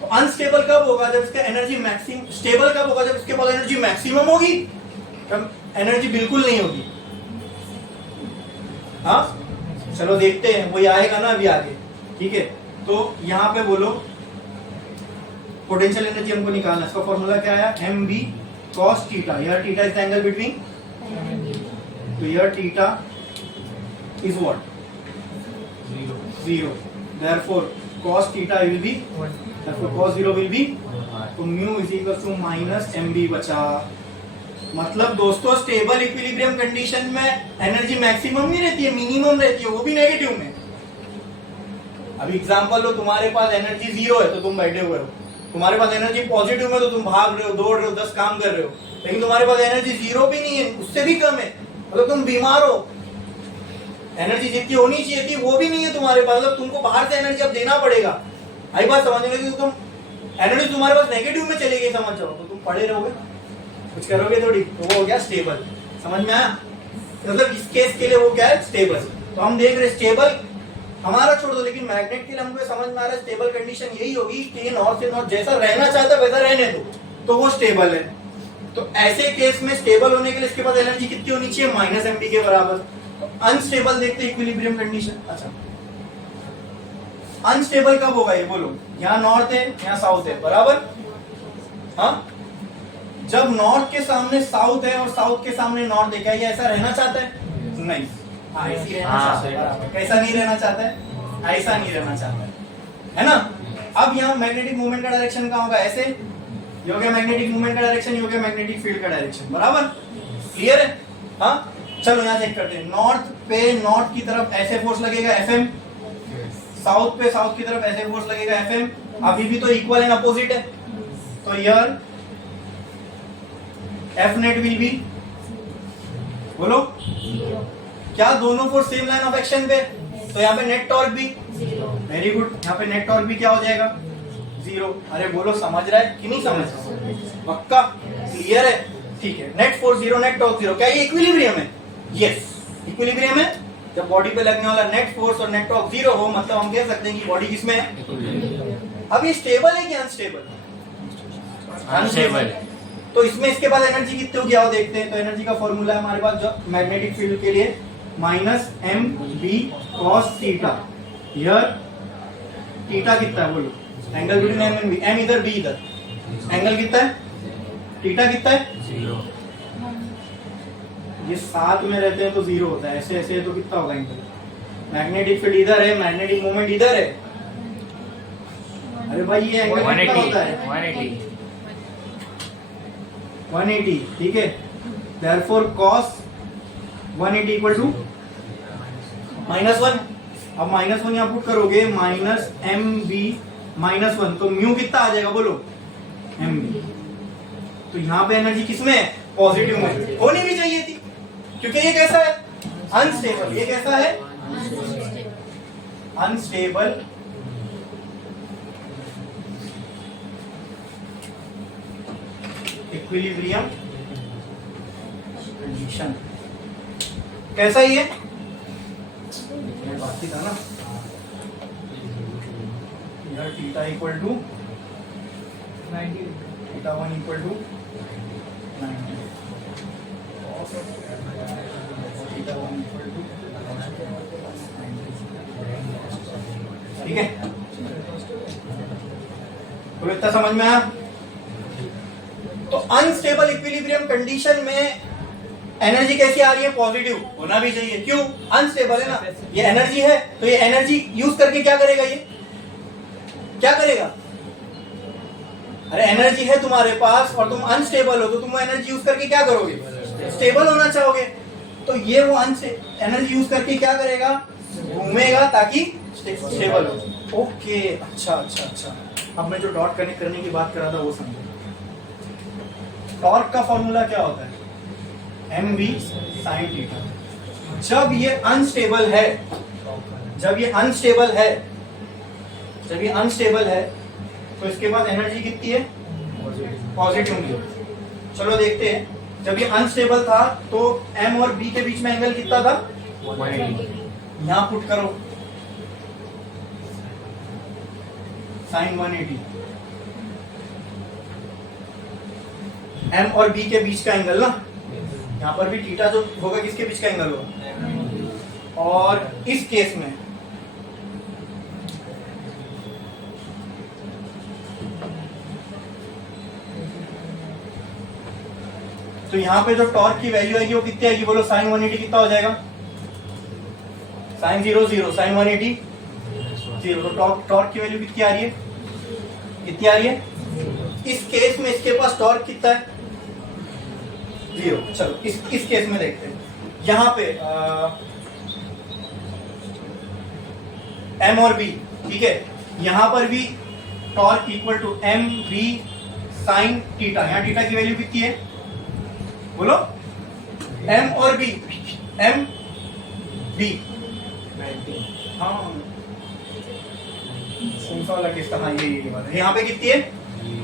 तो अनस्टेबल कब होगा? जब इसका एनर्जी मैक्सिमम। स्टेबल कब होगा? जब इसके पास एनर्जी मैक्सिमम होगी, तब एनर्जी बिल्कुल नहीं होगी। हाँ, चलो देखते हैं, वही आएगा ना अभी आगे। ठीक है, तो यहाँ पे बोलो पोटेंशियल एनर्जी हमको निकालना। इसका फॉर्मूला क्या आया? mv cos theta. यार theta is the angle between, तो यार theta is what? Zero. Therefore cos theta will be, therefore cos zero will be, तो mu is equal to minus mv बचा। मतलब दोस्तों स्टेबल इक्विलिब्रियम कंडीशन में एनर्जी मैक्सिमम नहीं रहती है, मिनिमम रहती है, वो भी नेगेटिव में। अभी एग्जांपल लो, तुम्हारे पास एनर्जी जीरो है तो तुम बैठे हुए हो, तुम्हारे पास एनर्जी पॉजिटिव में तो तुम भाग रहे हो, दौड़ रहे हो, 10 काम कर रहे हो, लेकिन तुम्हारे पास एनर्जी जीरो भी नहीं है, उससे भी कम है, मतलब तुम बीमार हो, एनर्जी जितनी होनी चाहिए थी वो भी नहीं है तुम्हारे पास, मतलब तुमको बाहर से एनर्जी अब देना पड़ेगा। आई बात समझ में? तुम एनर्जी तुम्हारे पास नेगेटिव में चली गई समझ जाओ तो तुम पड़े रहोगे, कुछ करोगे थोड़ी, तो वो हो गया स्टेबल। समझ में आया? मतलब इस केस के लिए वो क्या है, स्टेबल। तो हम देख रहे स्टेबल हमारा छोड़ दो, लेकिन मैग्नेट के लिए हमको समझ में आ रहा है स्टेबल कंडीशन यही होगी कि ये नॉर्थ से नॉर्थ जैसा रहना चाहता है वैसा रहने दो, तो वो स्टेबल है। तो ऐसे केस में स्टेबल होने के लिए इसके पास एनर्जी कितनी होनी चाहिए, -mv के बराबर। तो अनस्टेबल देखते हैं इक्विलिब्रियम कंडीशन। अच्छा, अनस्टेबल कब होगा ये बोलो? यहाँ नॉर्थ है, यहाँ साउथ है, बराबर। हाँ, जब नॉर्थ के सामने साउथ है और साउथ के सामने नॉर्थ है, क्या ये ऐसा रहना चाहता है? नहीं, ऐसी रहना चाहता है। कैसा नहीं रहना चाहता है? ऐसा नहीं रहना चाहता है ना? अब यहाँ मैग्नेटिक मूवमेंट का डायरेक्शन कहाँ होगा? ऐसे। ये हो गया मैग्नेटिक मूवमेंट का डायरेक्शन, ये हो गया मैग्नेटिक फील्ड का डायरेक्शन, बराबर। क्लियर है? हाँ, चलो यहाँ चेक करते हैं। नॉर्थ पे नॉर्थ की तरफ ऐसे फोर्स लगेगा Fm, साउथ पे साउथ की तरफ ऐसे फोर्स लगेगा Fm। अभी भी तो इक्वल एंड अपोजिट है, तो here F net will be, बोलो क्या दोनों force same line of action पे? तो यहाँ पे नेट टॉर्क भी, वेरी गुड, यहाँ पे नेट टॉर्क भी क्या हो जाएगा? 0। अरे बोलो समझ रहा है कि नहीं समझ रहा? पक्का क्लियर है? ठीक है, नेट फोर्स 0, नेट टॉर्क 0, क्या ये इक्विलिब्रियम है? यस, इक्विलिब्रियम है। जब बॉडी पे लगने वाला नेट फोर्स और नेट टॉर्क 0 हो, मतलब हम कह सकते हैं कि बॉडी किसमें है? अब ये स्टेबल है कि अनस्टेबल? अनस्टेबल। तो इसमें इसके बाद एनर्जी कितनी होगी आओ देखते हैं। तो एनर्जी का फॉर्मूला है हमारे पास जो मैग्नेटिक फील्ड के लिए -mv cos theta. Here theta कितना है बोलो? Angle between m and v, m इधर b इधर, एंगल कितना है? थीटा कितना है? 0। ये साथ में रहते हैं तो 0 होता है, ऐसे ऐसे तो कितना होगा एंगल? मैग्नेटिक फील्ड इधर है, मैग्नेटिक मोमेंट इधर है। अरे भाई ये एंगल कितना होता है? 180, ठीक है। Therefore cos 180 equal to -1। अब -1 यहाँ पुट करोगे, -mv -1, तो म्यू कितना आ जाएगा बोलो? mv। तो यहाँ पे एनर्जी किसमें है? पॉजिटिव में होनी भी चाहिए थी, क्योंकि ये कैसा है? अनस्टेबल। ये कैसा है? अनस्टेबल। इक्विलिब्रियम कंडीशन कैसा ही है? बात ही था ना यार, theta equal to 90, theta 1 equal to 90, theta 1 equal to 90। ठीक है, तो इतना समझ में आया? तो अनस्टेबल इक्विलिब्रियम कंडीशन में एनर्जी कैसी आ रही है? पॉजिटिव होना भी चाहिए। क्यों? अनस्टेबल है ना, ये एनर्जी है, तो ये एनर्जी यूज करके क्या करेगा? ये क्या करेगा? अरे एनर्जी है तुम्हारे पास और तुम अनस्टेबल हो, तो तुम एनर्जी यूज करके क्या करोगे? स्टेबल होना चाहोगे। तो ये वो एनर्जी यूज करके क्या करेगा? घूमेगा ताकि स्टेबल हो। ओके, अच्छा अच्छा अच्छा। अब मैं जो डॉट कनेक्ट करने की बात कर रहा था वो समझो। टॉर्क का फॉर्मूला क्या होता है? mv sin theta. जब ये अनस्टेबल है, जब ये अनस्टेबल है, जब ये अनस्टेबल है, तो इसके पास एनर्जी कितनी है? पॉजिटिव की। चलो देखते हैं, जब ये अनस्टेबल था तो m और b के बीच में एंगल कितना था? 180। यहां पुट करो sin 180। m और b के बीच का एंगल ना, यहाँ पर भी थीटा जो होगा किसके बीच का एंगल होगा? और इस केस में तो यहाँ पे जो टॉर्क की वैल्यू आएगी वो कितनी आएगी बोलो? sin 180 कितना हो जाएगा? sin 0 0, sin 180 0। तो टॉर्क की वैल्यू कितनी आ रही है? कितनी आ रही है? इस केस में इसके पास टॉर्क कितना है? 0। चलो इस केस में देखते हैं। यहाँ पे m और b, ठीक है, यहाँ पर भी torque equal to m v sin theta. यहाँ थीटा की वैल्यू कितनी है बोलो? m और b, m b, हाँ कौन सा वाला केस था? हाँ ये वाला। यहाँ पे कितनी है?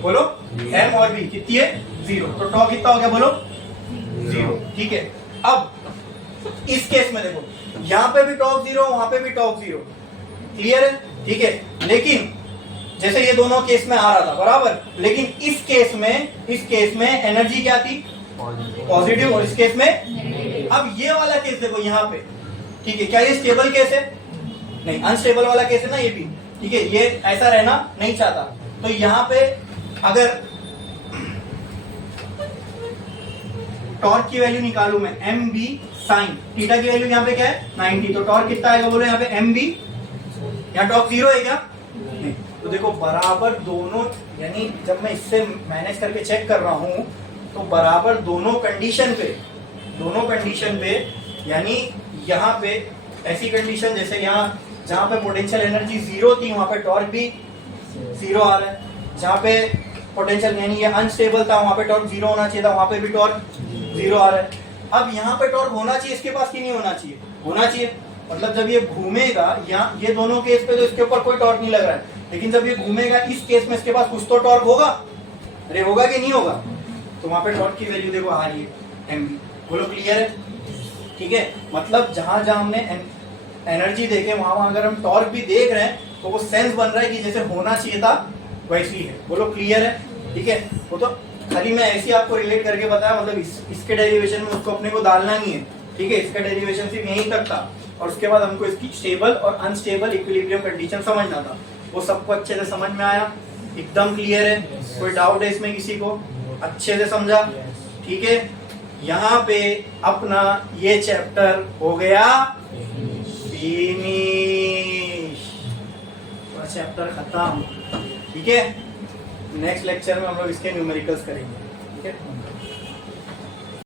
बोलो m और v कितनी है 0, तो टॉर्क कितना हो गया बोलो 0। ठीक है, अब इस केस में देखो यहाँ पे भी टॉर्क 0, वहां पे भी टॉर्क 0, क्लियर है। ठीक है, लेकिन जैसे ये दोनों केस में आ रहा था बराबर, लेकिन इस केस में एनर्जी क्या थी पॉजिटिव, और इस केस में अब ये वाला केस देखो यहाँ पे, ठीक है, क्या ये स्टेबल केस है नहीं, अनस्टेबल वाला केस है ना ये भी। ठीक है, ये ऐसा रहना नहीं चाहता, तो यहाँ पे अगर टॉर्क की वैल्यू निकालू मैं एम बी साइन थीटा की वैल्यू यहाँ पे क्या है 90, तो टॉर्क कितना आएगा बोलो यहाँ पे एम बी, यहाँ टॉर्क 0 है क्या नहीं, तो देखो बराबर दोनों, यानी जब मैं इससे मैनेज करके चेक कर रहा हूं तो बराबर दोनों कंडीशन पे, यानी यहाँ पे ऐसी कंडीशन जैसे यहाँ जहां पे पोटेंशियल एनर्जी 0 थी वहां पे टॉर्क भी 0 आ रहा है, जहां पे पोटेंशियल यानी ये अनस्टेबल था वहां पे टॉर्क 0 होना चाहिए था, वहां पे भी टॉर्क 0 आ रहा है। अब यहाँ पे टॉर्क होना चाहिए इसके पास कि नहीं होना चाहिए, होना चाहिए, मतलब जब ये घूमेगा यहाँ ये दोनों केस पे तो इसके ऊपर कोई टॉर्क नहीं लग रहा है, लेकिन जब ये घूमेगा इस केस में इसके पास कुछ तो टॉर्क होगा, अरे होगा कि नहीं होगा, तो वहां पे टॉर्क की वैल्यू देखो आ रही है एम बी, बोलो क्लियर है। ठीक है, मतलब जहां जहां हमने एनर्जी देखे वहां अगर हम टॉर्क भी देख रहे हैं तो वो सेंस बन रहा है कि जैसे होना चाहिए था वैसी है, बोलो क्लियर है। ठीक है, वो तो खाली मैं ऐसे आपको रिलेट करके बताया, मतलब इसके डेरिवेशन में उसको अपने को डालना नहीं है। ठीक है, इसका डेरिवेशन सिर्फ यहीं तक था, और उसके बाद हमको इसकी स्टेबल और अनस्टेबल इक्विलिब्रियम कंडीशन समझना था, वो सबको अच्छे से समझ में आया, एकदम क्लियर है, कोई डाउट है इसमें किसी को, अच्छे से समझा। ठीक है, यहाँ पे अपना ये चैप्टर हो गया फिनिश, चैप्टर खत्म। ठीक है, नेक्स्ट लेक्चर में हम लोग इसके न्यूमेरिकल्स करेंगे। ठीक है।